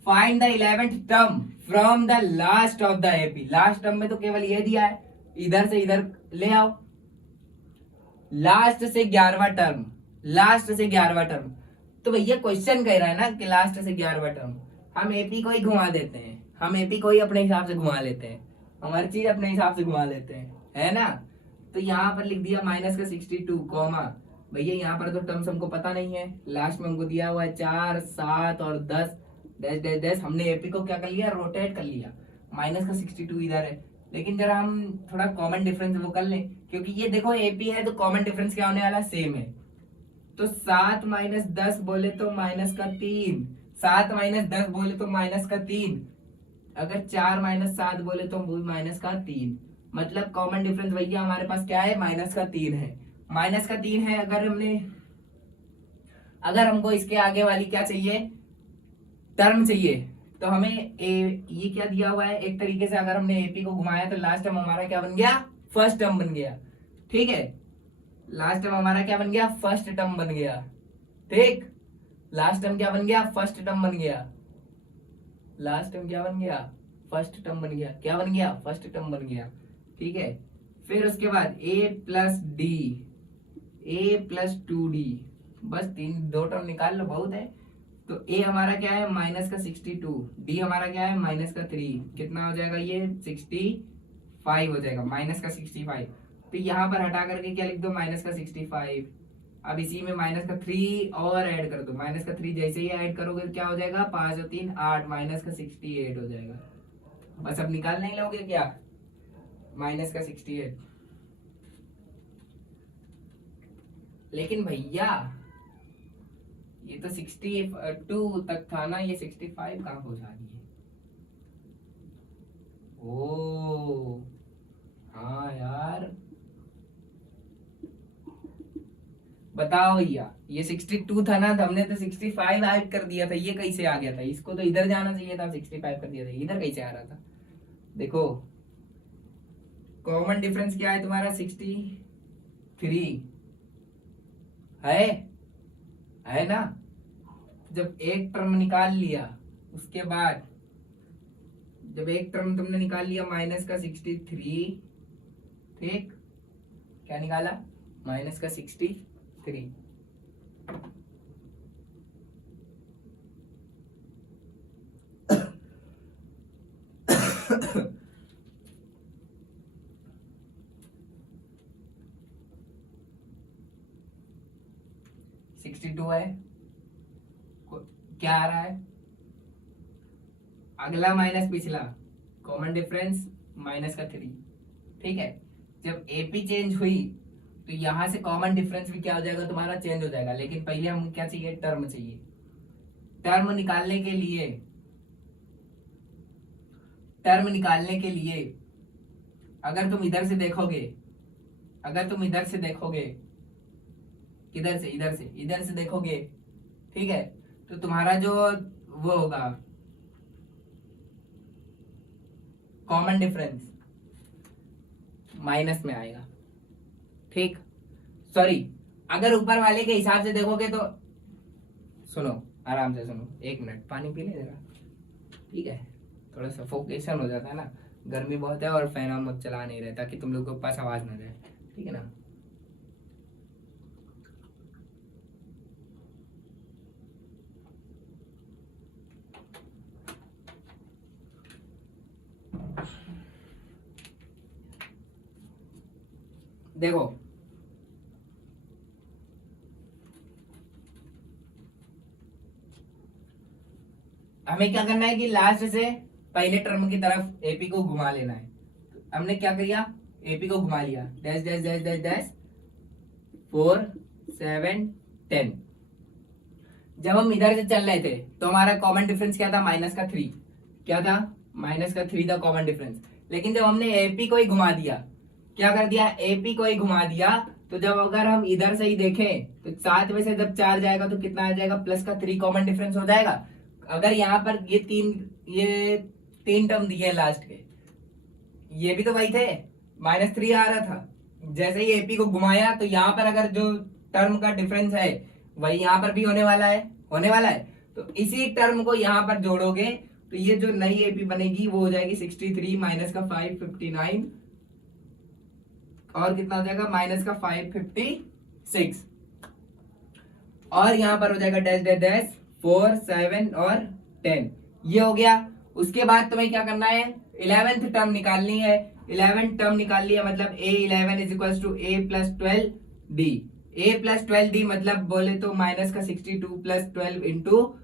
find the 11th term from the last of the AP. Last term में तो केवल ये दिया है, इधर से इधर ले आओ। लास्ट से 11वां टर्म, लास्ट से 11वां टर्म। तो भैया क्वेश्चन कह रहा है ना कि लास्ट से 11वां टर्म। हम एपी को ही घुमा देते हैं, हम एपी को ही अपने हिसाब से घुमा लेते हैं, हमारी चीज अपने हिसाब से घुमा लेते हैं, है ना। तो यहाँ पर लिख दिया -62 कॉमा। भैया यहाँ पर तो टर्म्स हमको पता नहीं है। लास्ट में हमको दिया हुआ है 4 7 और 10 डैश डैश डैश। हमने एपी को क्या कर लिया? रोटेट कर लिया। -62 इधर है, लेकिन जरा हम थोड़ा कॉमन डिफरेंस वो कर लें, क्योंकि ये देखो एपी है तो कॉमन डिफरेंस क्या होने वाला? सेम है। तो 7 - 10 बोले तो -3, 7 - 10 बोले तो -3, अगर 4 - 7 बोले तो -3। मतलब कॉमन डिफरेंस भैया हमारे पास क्या है? -3 है। -3 है। अगर हमको इसके आगे वाली क्या चाहिए? टर्म चाहिए। तो हमें ये क्या दिया हुआ है? एक तरीके से अगर हमने एपी को घुमाया तो लास्ट टर्म हमारा क्या बन गया? फर्स्ट टर्म बन गया, ठीक है। लास्ट टर्म हमारा क्या बन गया? फर्स्ट टर्म बन गया, ठीक। लास्ट टर्म क्या बन गया? फर्स्ट टर्म बन गया। लास्ट टर्म क्या बन गया? फर्स्ट टर्म बन गया। क्या बन गया? फर्स्ट टर्म बन गया, ठीक है। फिर उसके बाद a + d, a + 2d, बस 2 टर्म निकाल लो, बहुत है। तो a हमारा क्या है? -62, d हमारा क्या है? -3। कितना हो जाएगा ये? 65 हो जाएगा, -65। तो यहाँ पर हटा करके क्या लिख दो? -65। अब इसी में -3 और ऐड कर दो। -3 जैसे ही ऐड करोगे क्या हो जाएगा? 5 और 3 8, -68 हो जाएगा। बस अब निकाल नहीं लोगे क्या? -68। लेकिन भैया ये तो 62 तक था ना, ये 65 कहाँ पहुंचा दिए? ओ हाँ यार, बताओ भैया, ये 62 था ना, तो हमने तो 65 ऐड कर दिया था। ये कैसे आ गया था? इसको तो इधर जाना चाहिए था, 65 कर दिया था। इधर कैसे आ रहा था? देखो कॉमन डिफरेंस क्या है तुम्हारा? 63 है ना। जब एक टर्म निकाल लिया, उसके बाद जब एक टर्म तुमने निकाल लिया -63, ठीक, क्या निकाला? -63। 62 है, क्या आ रहा है, अगला माइनस पिछला, कॉमन डिफरेंस माइनस का 3, ठीक है। जब एपी चेंज हुई तो यहां से कॉमन डिफरेंस भी क्या हो जाएगा तुम्हारा, चेंज हो जाएगा। लेकिन पहले हम क्या चाहिए, टर्म चाहिए। टर्म निकालने के लिए, टर्म निकालने के लिए अगर तुम इधर से देखोगे, अगर तुम इधर से देखोगे, किधर से, इधर से देखोगे, ठीक है, तो तुम्हारा जो वो होगा कॉमन डिफरेंस माइनस में आएगा, ठीक। सॉरी, अगर ऊपर वाले के हिसाब से देखोगे तो, सुनो आराम से सुनो, 1 मिनट पानी पी ले जरा, ठीक है। थोड़ा सफोकेशन हो जाता है ना, गर्मी बहुत है और फैन हम चला नहीं रहे ताकि तुम लोग के पास आवाज ना जाए, ठीक है ना। देखो हमें क्या करना है कि लास्ट से पहले टर्म की तरफ एपी को घुमा लेना है। हमने क्या किया, एपी को घुमा लिया, dash dash dash dash dash 4 7 10। जब हम इधर से चल रहे थे तो हमारा कॉमन डिफरेंस क्या था, माइनस का 3, क्या था, माइनस का 3 था कॉमन डिफरेंस। लेकिन जब हमने एपी को ही घुमा दिया, क्या कर दिया, एपी को ही घुमा दिया, तो जब अगर हम इधर से ही देखें तो 7 में से जब 4 जाएगा तो कितना आ जाएगा, प्लस का 3 कॉमन डिफरेंस हो जाएगा। अगर यहाँ पर ये तीन टर्म दिए लास्ट के, ये भी तो वही थे, -3 आ रहा था। जैसे ही एपी को घुमाया तो यहाँ पर अगर जो टर्म का डिफरेंस है वही यहाँ पर भी होने वाला है, तो इसी टर्म को यहाँ पर जोड़ोगे तो ये जो नई एपी बनेगी वो हो जाएगी 63 माइनस का 5 59 और कितना हो जाएगा, माइनस का 5 56 और यहाँ पर हो जाएगा डैश डैश डैश 4 7 और 10। ये हो गया। उसके बाद तुम्हें क्या करना है, 11th टर्म निकालनी है। 11th टर्म निकाल लिया मतलब a11 is equal to a plus 12d। a plus 12d मतलब बोले तो माइनस का 62 प्लस 12 इंटू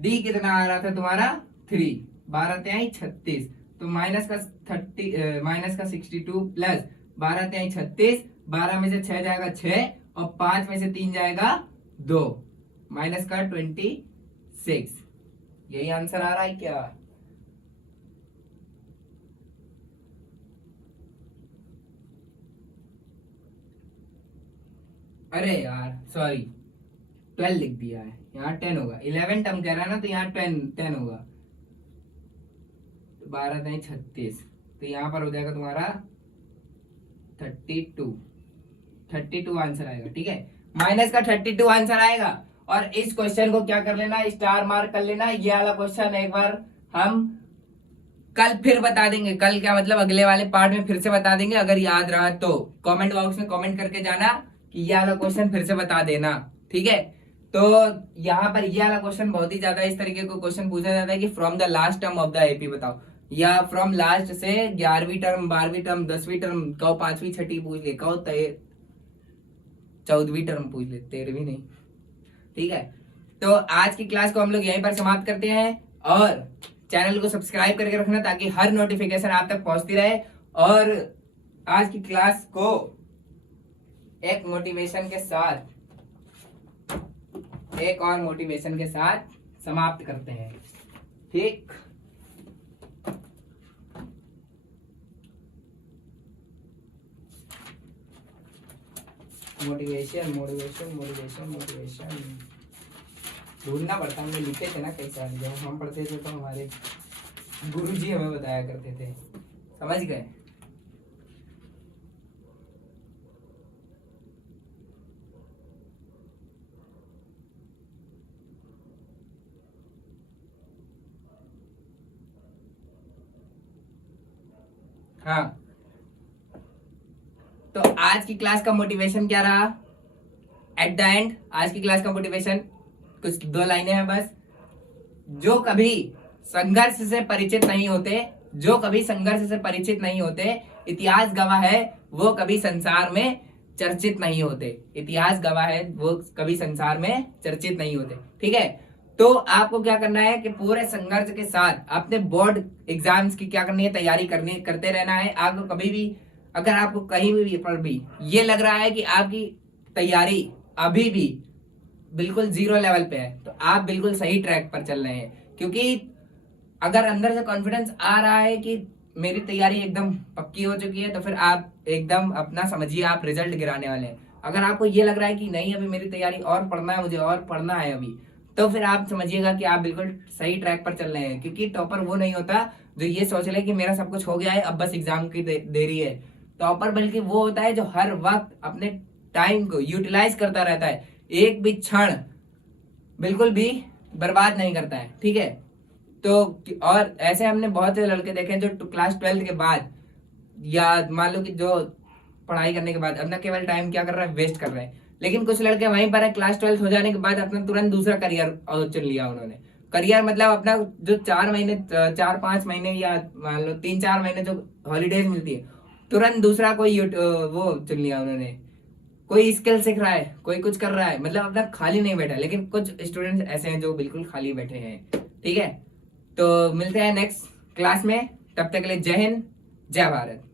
d कितना आ रहा था तुम्हारा 3, 12 तिहाई 36, तो माइनस का 62 प्लस 12 तिहाई 36, 12 में से 6 जाएगा 6 और 5 में से 3 जाएगा 2, माइनस का 26। यही आंसर आ रहा है क्या? अरे यार सॉरी, 12 लिख दिया है, यहाँ 10 होगा। 11 टर्म कह रहा है ना, तो यहाँ 10 होगा, तो 12 तिहाई 36, तो यहाँ पर हो जाएगा तुम्हारा 32 आंसर आएगा, ठीक है। माइनस का 32 आंसर आएगा। और इस क्वेश्चन को क्या कर लेना, स्टार मार्क कर लेना। ये वाला क्वेश्चन एक बार हम कल फिर बता देंगे, कल क्या मतलब अगले वाले पार्ट में फिर से बता देंगे। अगर याद रहा तो कमेंट बॉक्स में कमेंट करके जाना कि ये वाला क्वेश्चन फिर से बता देना, ठीक है। तो यहाँ पर ये वाला क्वेश्चन बहुत ही ज्यादा इस तरीके को क्वेश्चन पूछा जाता है कि from the last term of the AP बताओ, या फ्रॉम लास्ट से 11वीं टर्म 12वीं टर्म 10वीं टर्म, कहो 5वीं 6वीं पूछ ले, कहो 14वीं टर्म पूछ ले, 13वीं नहीं, ठीक है। तो आज की क्लास को हम लोग यहीं पर समाप्त करते हैं और चैनल को सब्सक्राइब करके रखना ताकि हर नोटिफिकेशन आप तक पहुंचती रहे। और आज की क्लास को एक मोटिवेशन के साथ, एक और मोटिवेशन के साथ समाप्त करते हैं, ठीक। मोटिवेशन मोटिवेशन मोटिवेशन मोटिवेशन ढूंढना पड़ता, हमने लिखे थे ना कई सारे, जब हम पढ़ते थे तो हमारे गुरुजी हमें बताया करते थे, समझ गए। हाँ, तो आज की क्लास का मोटिवेशन क्या रहा, एट द एंड आज की क्लास का मोटिवेशन कुछ 2 लाइनें हैं बस। जो कभी संघर्ष से परिचित नहीं होते जो कभी संघर्ष से परिचित नहीं होते, इतिहास गवाह है वो कभी संसार में चर्चित नहीं होते। इतिहास गवाह है वो कभी संसार में चर्चित नहीं होते। ठीक है, तो आपको क्या करना है कि पूरे संघर्ष के साथ अपने बोर्ड एग्जाम्स की क्या करनी है, तैयारी करते रहना है। आपको कभी भी, अगर आपको कहीं भी पर भी ये लग रहा है कि आपकी तैयारी अभी भी बिल्कुल जीरो लेवल पे है, तो आप बिल्कुल सही ट्रैक पर चल रहे हैं। क्योंकि अगर अंदर से कॉन्फिडेंस आ रहा है कि मेरी तैयारी एकदम पक्की हो चुकी है, तो फिर आप एकदम अपना समझिए आप रिजल्ट गिराने वाले हैं। अगर आपको ये लग रहा है कि नहीं अभी मेरी तैयारी और पढ़ना है, मुझे और पढ़ना है अभी, तो फिर आप समझिएगा कि आप बिल्कुल सही ट्रैक पर चल रहे हैं। क्योंकि टॉपर वो नहीं होता जो ये सोच ले कि मेरा सब कुछ हो गया है, अब बस एग्जाम की देरी है। टॉपर बल्कि वो होता है जो हर वक्त अपने टाइम को यूटिलाइज करता रहता है, एक भी क्षण बिल्कुल भी बर्बाद नहीं करता है। ठीक है, तो और ऐसे हमने बहुत से लड़के देखे हैं जो क्लास 12 के बाद या मान लो कि जो पढ़ाई करने के बाद अपना केवल टाइम क्या कर रहा है, वेस्ट कर रहे हैं। लेकिन कुछ लड़के वहीं पर है, क्लास 12 हो जाने के बाद अपना तुरंत दूसरा करियर चुन लिया उन्होंने। करियर मतलब अपना जो 4 महीने 4-5 महीने या मान लो 3-4 महीने जो हॉलीडेज मिलती है, तुरंत दूसरा कोई वो चुन लिया उन्होंने। कोई स्किल सीख रहा है, कोई कुछ कर रहा है, मतलब अपना खाली नहीं बैठा। लेकिन कुछ स्टूडेंट्स ऐसे हैं जो बिल्कुल खाली बैठे हैं। ठीक है, तो मिलते हैं नेक्स्ट क्लास में, तब तक के लिए जय हिंद, जय भारत।